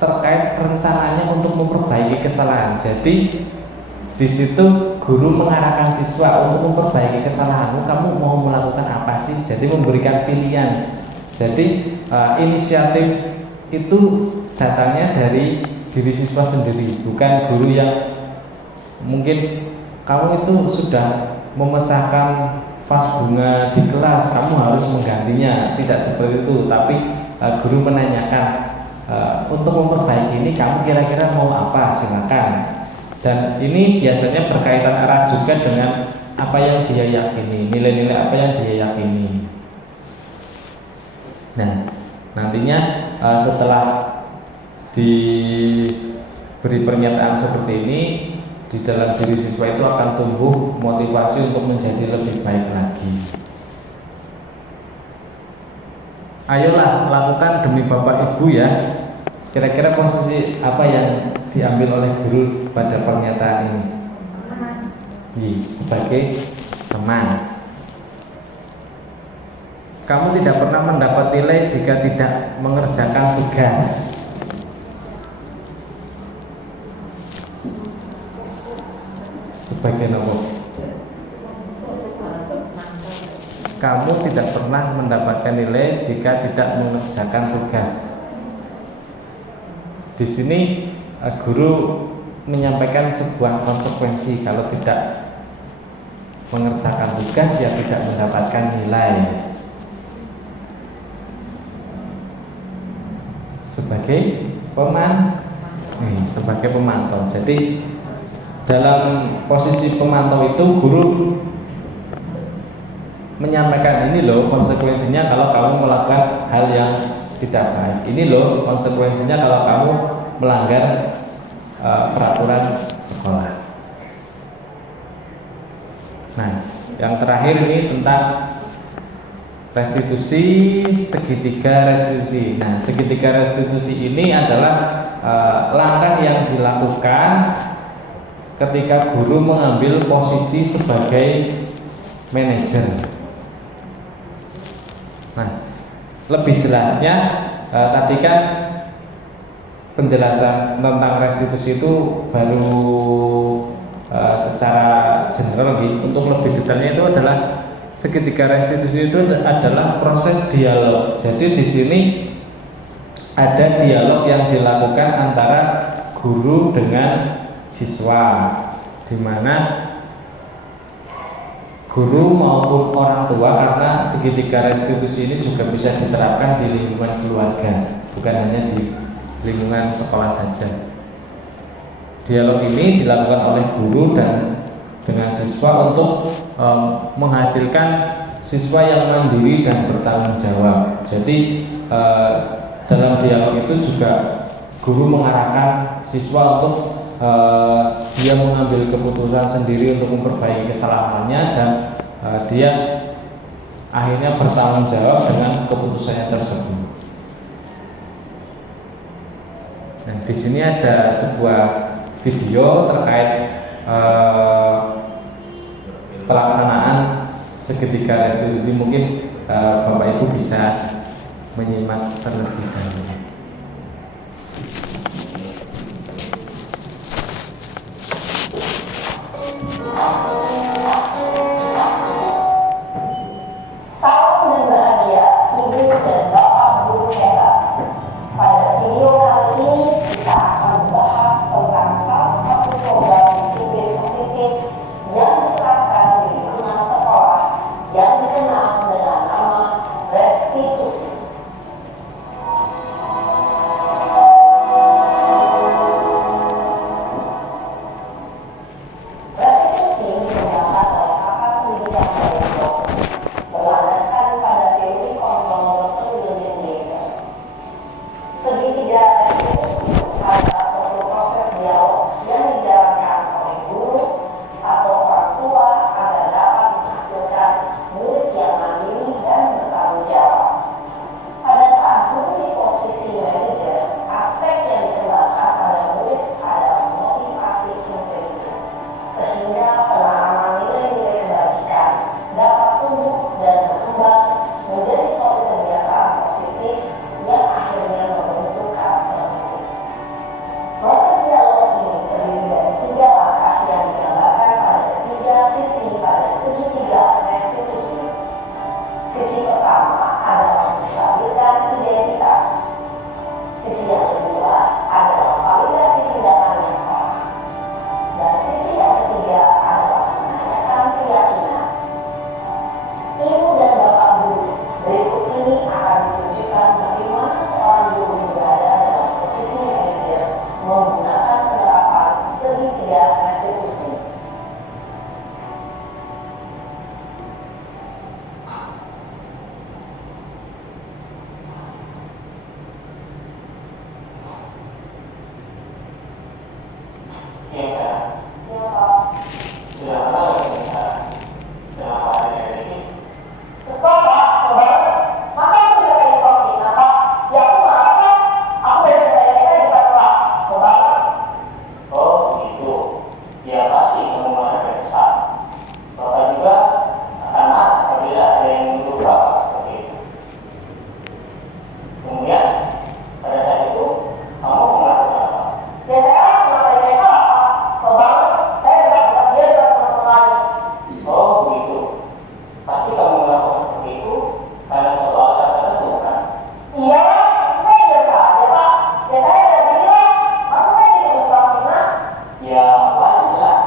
terkait rencananya untuk memperbaiki kesalahan. Jadi di situ guru mengarahkan siswa untuk memperbaiki kesalahanmu, kamu mau melakukan apa sih? Jadi memberikan pilihan. Jadi inisiatif itu datangnya dari diri siswa sendiri, bukan guru yang mungkin kamu itu sudah memecahkan vas bunga di kelas, kamu harus menggantinya. Tidak seperti itu, tapi guru menanyakan, untuk memperbaiki ini kamu kira-kira mau apa, silakan. Dan ini biasanya berkaitan erat juga dengan apa yang dia yakini, nilai-nilai apa yang dia yakini. Nah, nantinya setelah diberi pernyataan seperti ini, di dalam diri siswa itu akan tumbuh motivasi untuk menjadi lebih baik lagi. Ayolah, lakukan demi Bapak Ibu ya. Kira-kira posisi apa yang diambil oleh guru pada pernyataan ini? Sebagai teman. Kamu tidak pernah mendapat nilai jika tidak mengerjakan tugas. Sebagai apa? Kamu tidak pernah mendapatkan nilai jika tidak mengerjakan tugas. Di sini guru menyampaikan sebuah konsekuensi kalau tidak mengerjakan tugas, ya tidak mendapatkan nilai. Sebagai sebagai pemantau. Jadi dalam posisi pemantau itu guru menyampaikan, ini loh konsekuensinya kalau kamu melakukan hal yang tidak baik. Ini loh konsekuensinya kalau kamu melanggar peraturan sekolah. Nah, yang terakhir ini tentang restitusi, segitiga restitusi. Nah, segitiga restitusi ini adalah langkah yang dilakukan ketika guru mengambil posisi sebagai manajer. Nah, lebih jelasnya tadi kan penjelasan tentang restitusi itu baru secara general gitu. Untuk lebih detailnya itu adalah segitiga restitusi itu adalah proses dialog. Jadi di sini ada dialog yang dilakukan antara guru dengan siswa, di mana guru maupun orang tua, karena segitiga restitusi ini juga bisa diterapkan di lingkungan keluarga, bukan hanya di lingkungan sekolah saja. Dialog ini dilakukan oleh guru dan dengan siswa untuk menghasilkan siswa yang mandiri dan bertanggung jawab. Jadi dalam dialog itu juga guru mengarahkan siswa untuk dia mengambil keputusan sendiri untuk memperbaiki kesalahannya, dan dia akhirnya bertanggung jawab dengan keputusannya tersebut. Nah, di sini ada sebuah video terkait pelaksanaan segitiga restitusi. Mungkin Bapak Ibu bisa menyimak terlebih dahulu. Salam dan bahagia Ibu dan Bapak Guru hebat. Pada video kali ini kita akan membahas tentang salah satu program disiplin positif yang diterapkan di lingkungan sekolah yang dikenal dengan nama restitusi. Restitusi dikembangkan oleh pakar pendidikan dan dosen, berlandaskan pada teori kontrol Dr. William Glaser. Segitiga restitusi adalah suatu proses dialog yang dijalankan oleh guru atau orang tua agar dapat menghasilkan murid yang mandiri dan bertanggung jawab. Pada saat guru di posisi manajer, aspek yang dikembangkan pada murid adalah motivasi intrinsik, sehingga penanaman nilai-nilai kebajikan dapat tumbuh dan berkembang menjadi suatu kebiasaan positif yang akhirnya membentuk karakter murid. Proses dialog ini terdiri dari 3 langkah yang digambarkan pada ketiga sisi pada segitiga restitusi. Sisi pertama adalah menstabilkan identitas. Sisi yang kedua adalah validasi tindakan yang salah. Dan sisi yang ketiga adalah menanyakan keyakinan. Ibu dan Bapak Guru, berikut ini akan ditunjukkan bagaimana seorang guru berada dalam posisi manajer menggunakan penerapan segitiga restitusi. Siapa? Sudah tahu kenapa ada di sini? Kesel Pak, saudara. Masa aku tidak kayak kopi, kenapa? Ya aku marah Pak. Aku dari TK di depan kelas, saudara. Oh gitu. Ya pasti kamu marah dan kesal. Bapak juga akan marah apabila ada yang menuduh Bapak seperti itu. Kemudian pada saat itu kamu melakukan apa? Ya saya langsung dari TK Pak. Saudara, saya tidak bukan dia dan teman-teman lain. Oh begitu. Pasti kamu melakukan seperti itu karena suatu alasan tertentu kan? Iya Pak, saya biasa aja Pak. Ya saya ada diri lah. Masa saya dituntut Pak Fina? Ya wajar lah.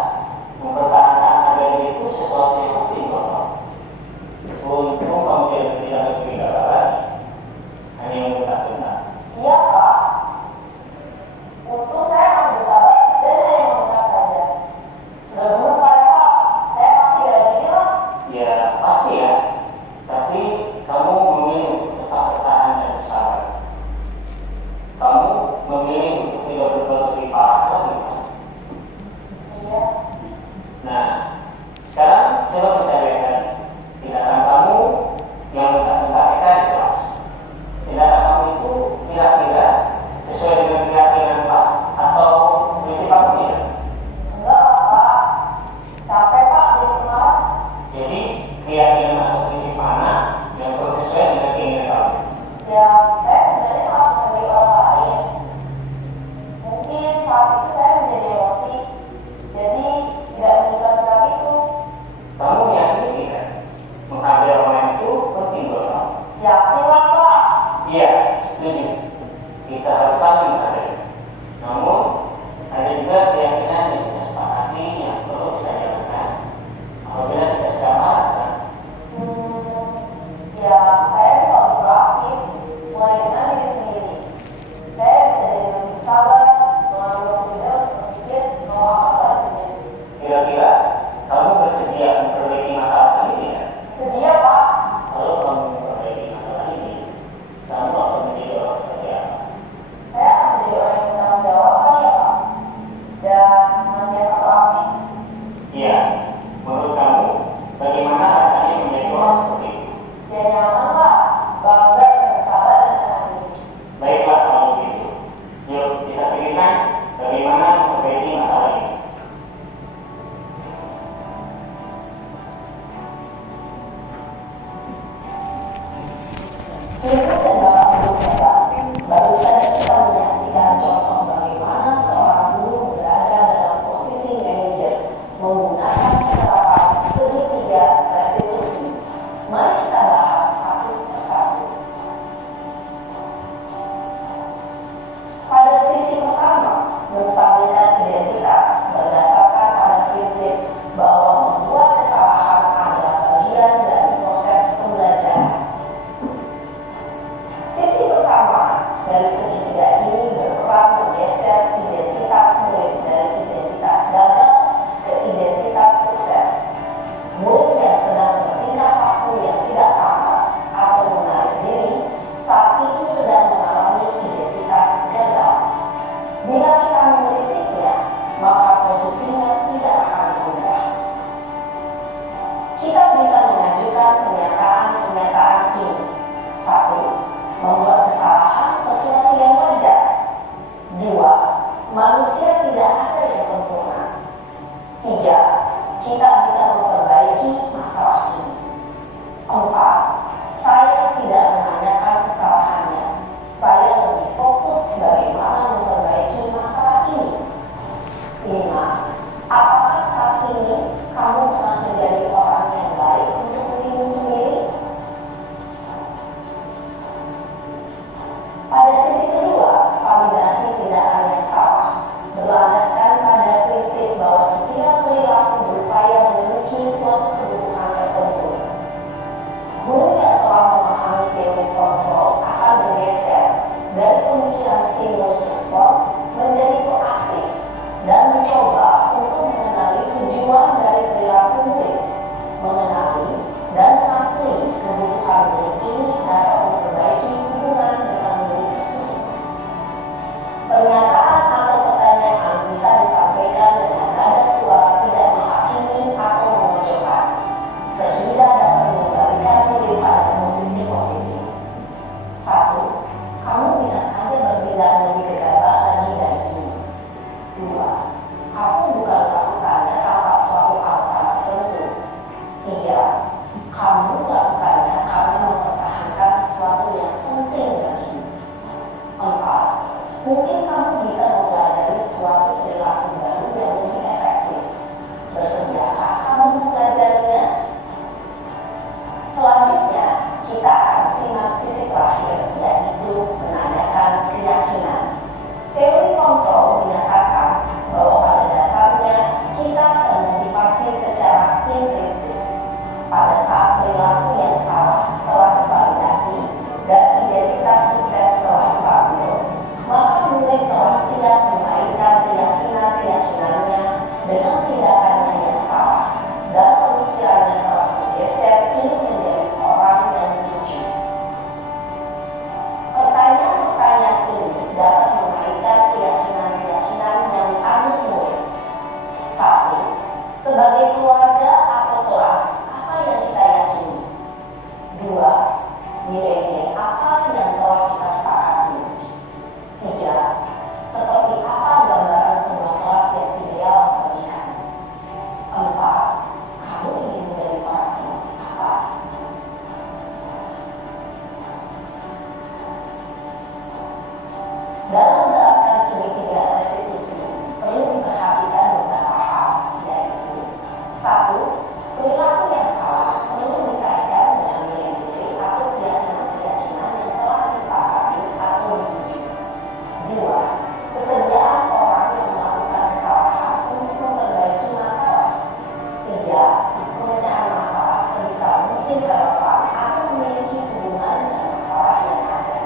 Mempertahankan harga diri itu sesuatu yang penting Bapak. Untung kamu tidak berpindah lagi. Hanya meminta-minta. Iya Pak. Untung saya masih bersabar dan hanya meminta saja. Sudah gemes Pak ya Pak. Saya pasti ada diri lah. Ya pasti ya. Tapi kamu memilih untuk tetap bertahan dan bersabar. Kamu memilih untuk tidak berbuat lebih parah lagi kan? Iya. Nah, sekarang coba kita lihat tindakan kamu yang minta-minta mereka di kelas. Tindakan kamu itu kira-kira sesuai dengan keyakinan kelas atau prinsip kamu tidak? Enggak Pak. Capek Pak di kelas. Jadi keyakinan atau prinsip mana yang sesuai dengan keinginan kamu? Ya, saya sebenarnya sangat Menurut kamu, bagaimana rasanya menjadi orang seperti itu? Ya nyaman lah, bangga, sabar, dan tenang. Baiklah kalau begitu. Yuk kita pikirkan bagaimana memperbaiki masalah ini. Ibu dan Bapak Guru hebat, baru saja kita menyaksikan contoh bagaimana seorang guru berada dalam posisi manajer menggunakan penerapan segitiga restitusi. Mari kita bahas satu persatu. Pada sisi pertama, menstabilkan identitas berdasarkan pada prinsip bahwa membuat kesalahan adalah bagian dari proses pembelajaran. Sisi pertama dari segitiga ini berperan menggeser identitas murid dari identitas gagal ke identitas sukses. Murid yang sedang bertingkah laku yang tidak pantas atau menarik diri saat itu sedang mengalami identitas gagal. Bila kita mengkritiknya, maka posisinya tidak akan mudah. Kita bisa mengajukan pernyataan-pernyataan ini. 1. Membuat kesalahan sesuatu yang wajar. 2. Manusia tidak ada yang sempurna. 3. Kita bisa memperbaiki masalah ini. 4. Saya tidak menanyakan kesalahannya. Saya lebih fokus bagaimana memperbaiki masalah ini. 5. Apakah saat ini kamu telah menjadi orang yang baik untuk dirimu sendiri? Pada sisi kedua, validasi tindakan yang salah berlandaskan pada prinsip bahwa setiap perilaku berupaya memenuhi suatu kebutuhan tertentu. Guru yang telah memahami teori kontrol akan bergeser dari pemikiran stimulus respon menjadi proaktif dan mencoba untuk mengenali tujuan dari perilaku murid, mengenali dan mengakui kebutuhan murid ini dapat memperbaiki hubungan dengan murid tersebut. Pernyataan atau pertanyaan bisa disampaikan dengan nada suara tidak menghakimi atau memojokkan, sehingga dapat mengembalikan murid pada posisi positif. 1. Kamu bisa saja bertindak lebih gegabah lagi dari ini. 2. Kamu bukan melakukannya tanpa suatu alasan tertentu. 3. Kamu melakukannya karena mempertahankan sesuatu yang penting bagimu. 4. Mungkin kamu bisa mempelajari suatu perilaku baru yang lebih efektif. Bersediakah kamu mempelajarinya? Selanjutnya, kita akan simak sisi terakhir, yaitu menanyakan keyakinan. Teori kontrol menyatakan bahwa pada dasarnya kita termotivasi secara intrinsik. Pada saat perilaku yang salah telah divalidasi dan identitas sukses telah stabil, maka murid telah siap memainkan keyakinan-keyakinannya dengan tindakannya yang salah dan pemikirannya telah bergeser ingin menjadi orang yang lucu. Pertanyaan-pertanyaan ini dapat memainkan keyakinan-keyakinan yang dianut murid. 1. Sebagai keluarga atau kelas, apa yang kita yakini? 2. Nilai-nilai apa yang telah kita sepakati? 3. Seperti apa gambaran sebuah kelas yang ideal bagi kamu? 4. Kamu ingin menjadi orang seperti apa? Dalam menerapkan segitiga restitusi, perlu diperhatikan beberapa hal, yaitu 1. Perilaku yang salah perlu dikaitkan dengan nilai-nilai atau keyakinan-keyakinan yang telah disepakati atau dituju. 2. Kesediaan orang yang melakukan kesalahan untuk memperbaiki masalah. 3. Pemecahan masalah sebisa mungkin relevan atau memiliki hubungan dengan masalah yang ada.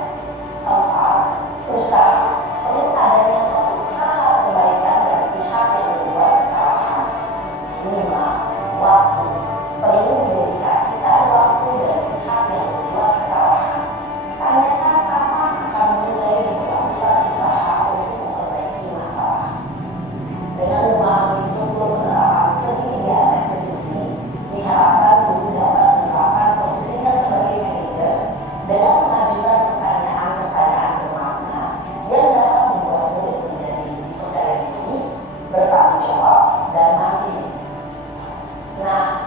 4. Usaha. Perlu adanya suatu usaha perbaikan dari pihak yang membuat kesalahan. 5. Waktu. Perlu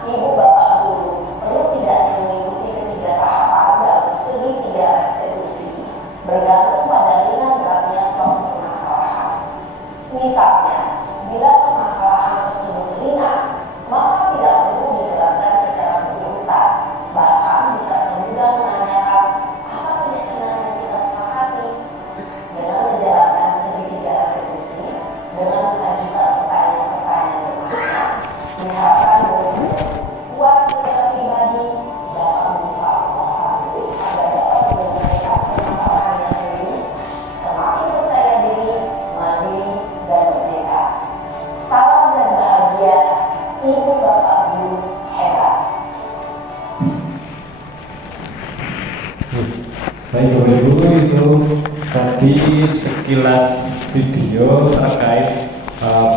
ibu bapak guru perlu tidaknya mengikuti ketiga tahapan dalam segitiga restitusi bergantung pada ringan beratnya suatu permasalahan. Misalnya, bila permasalahan tersebut ringan, maka tidak perlu dijelaskan secara berurutan, bahkan bisa semudah menanyakan apa keyakinan yang kita sepakati. Dengan menjalankan segitiga restitusi, dengan mengajukan pertanyaan-pertanyaan bermakna, diharapkan guru kuat secara pribadi dapat membuka wawasan diri agar dapat menyelesaikan permasalahannya sendiri, semakin percaya diri, mandiri, dan merdeka. Salam dan bahagia, ibu bapak guru hebat. Baik Bapak Ibu, itu tadi sekilas video terkait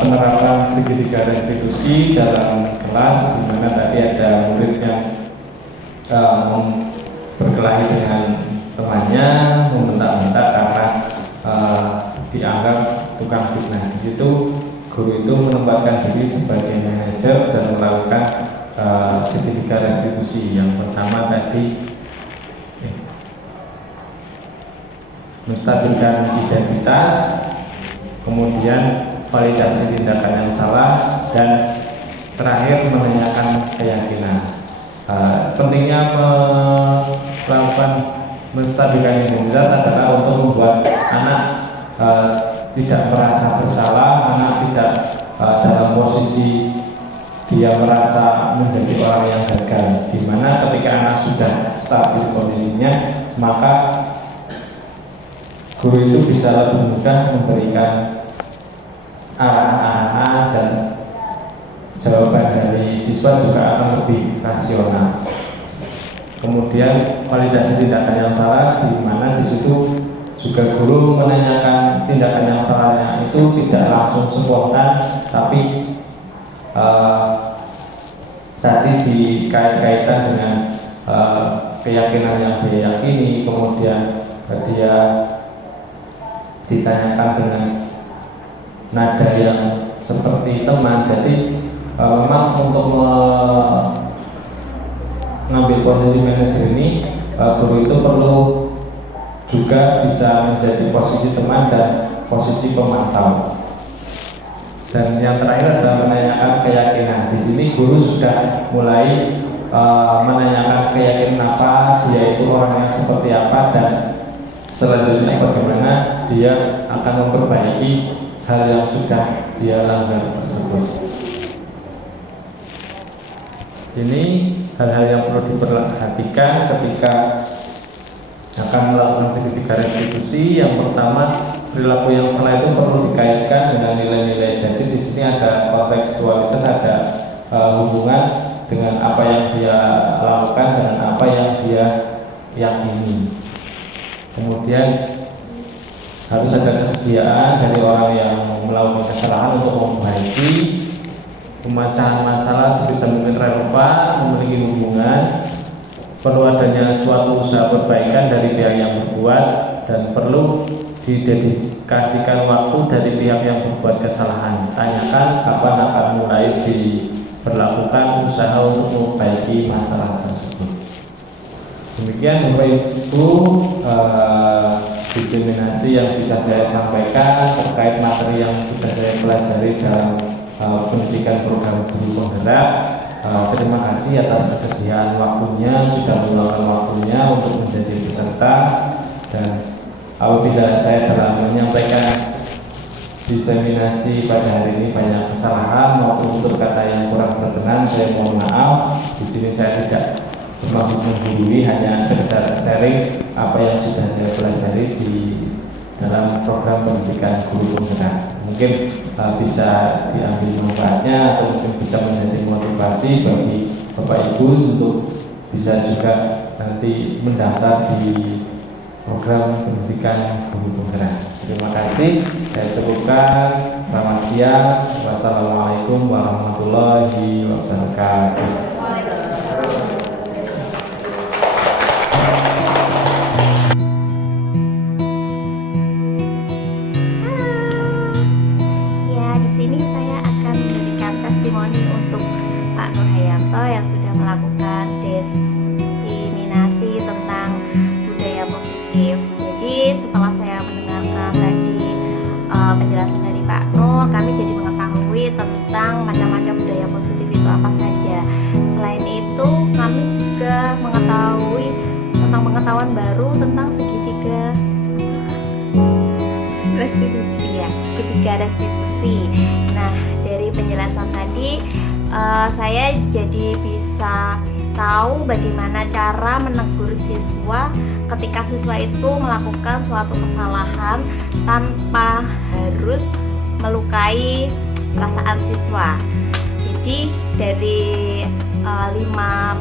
penerapan segitiga restitusi dalam kelas, di mana tadi ada murid yang berkelahi dengan temannya, membentak-bentak karena dianggap tukang fitnah. Di situ guru itu menempatkan diri sebagai manajer dan melakukan segitiga restitusi. Yang pertama tadi menstabilkan identitas, kemudian validasi tindakan yang salah, dan terakhir menanyakan keyakinan. Pentingnya melakukan menstabilkan identitas adalah untuk membuat anak tidak merasa bersalah, anak tidak dalam posisi dia merasa menjadi orang yang gagal, dimana ketika anak sudah stabil kondisinya, maka guru itu bisa lebih mudah memberikan arahan-arahan dan jawaban dari siswa juga akan lebih rasional. Kemudian validasi tindakan yang salah, di mana di situ juga guru menanyakan tindakan yang salahnya itu tidak langsung spontan, tapi tadi dikait-kaitan dengan keyakinan yang dia yakini, kemudian dia ditanyakan dengan nada yang seperti teman. Jadi memang untuk mengambil posisi manajer ini, guru itu perlu juga bisa menjadi posisi teman dan posisi pemantau. Dan yang terakhir adalah menanyakan keyakinan. Di sini guru sudah mulai menanyakan keyakinan apa, dia itu orangnya seperti apa, dan selanjutnya bagaimana dia akan memperbaiki hal yang sudah dia langgar tersebut. Ini hal-hal yang perlu diperhatikan ketika akan melakukan segitiga restitusi. Yang pertama, perilaku yang salah itu perlu dikaitkan dengan nilai-nilai. Jadi di sini ada kontekstualitas, ada hubungan dengan apa yang dia lakukan, dengan apa yang dia yakini. Kemudian harus ada kesediaan dari orang yang melakukan kesalahan untuk memperbaiki. Pemecahan masalah sebisa mungkin relevan, memiliki hubungan. Perlu adanya suatu usaha perbaikan dari pihak yang berbuat, dan perlu didedikasikan waktu dari pihak yang berbuat kesalahan. Tanyakan kapan akan mulai diberlakukan usaha untuk memperbaiki masalah tersebut. Demikian Bapak Ibu diseminasi yang bisa saya sampaikan terkait materi yang sudah saya pelajari dalam pendidikan program guru penggerak. Terima kasih atas kesediaan waktunya, sudah meluangkan waktunya untuk menjadi peserta. Dan apabila saya dalam menyampaikan diseminasi pada hari ini banyak kesalahan maupun tutur kata yang kurang berkenan, saya mohon maaf. Di sini saya tidak bermaksud menggurui, hanya sekedar sharing apa yang sudah saya pelajari di dalam program pendidikan guru penggerak. Mungkin bisa diambil manfaatnya, atau mungkin bisa menjadi motivasi bagi Bapak Ibu untuk bisa juga nanti mendaftar di program pendidikan guru penggerak. Terima kasih, saya cukupkan. Selamat siang. Wassalamualaikum warahmatullahi wabarakatuh. Ya, di sini saya akan memberikan testimoni untuk Pak Nur Hayanto. toh yang sudah melakukan diseminasi tentang budaya positif. Jadi setelah saya mendengarkan tadi penjelasan dari Pak Nur, kami jadi mengetahui tentang macam-macam budaya positif itu apa saja. Selain itu, kami juga mengetahui tentang pengetahuan baru tentang segitiga Restitusi. ya, segitiga restitusi. Nah, dari penjelasan tadi saya jadi bisa tahu bagaimana cara menegur siswa ketika siswa itu melakukan suatu kesalahan tanpa harus melukai perasaan siswa. Jadi dari 5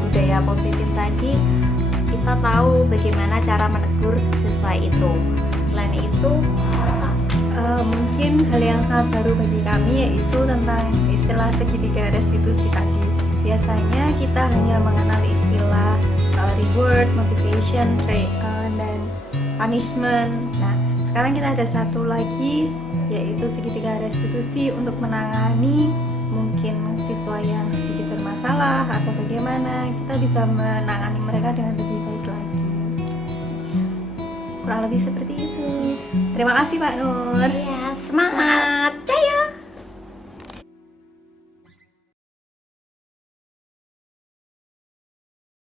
budaya positif tadi kita tahu bagaimana cara menegur siswa itu. Selain itu, Mungkin hal yang sangat baru bagi kami yaitu tentang istilah segitiga restitusi tadi. Biasanya kita hanya mengenal istilah reward, motivation, dan punishment. Nah, sekarang kita ada satu lagi yaitu segitiga restitusi untuk menangani mungkin siswa yang sedikit bermasalah atau bagaimana kita bisa menangani mereka dengan lebih baik lagi. Kurang lebih seperti itu. Terima kasih Pak Nur. ya semangat.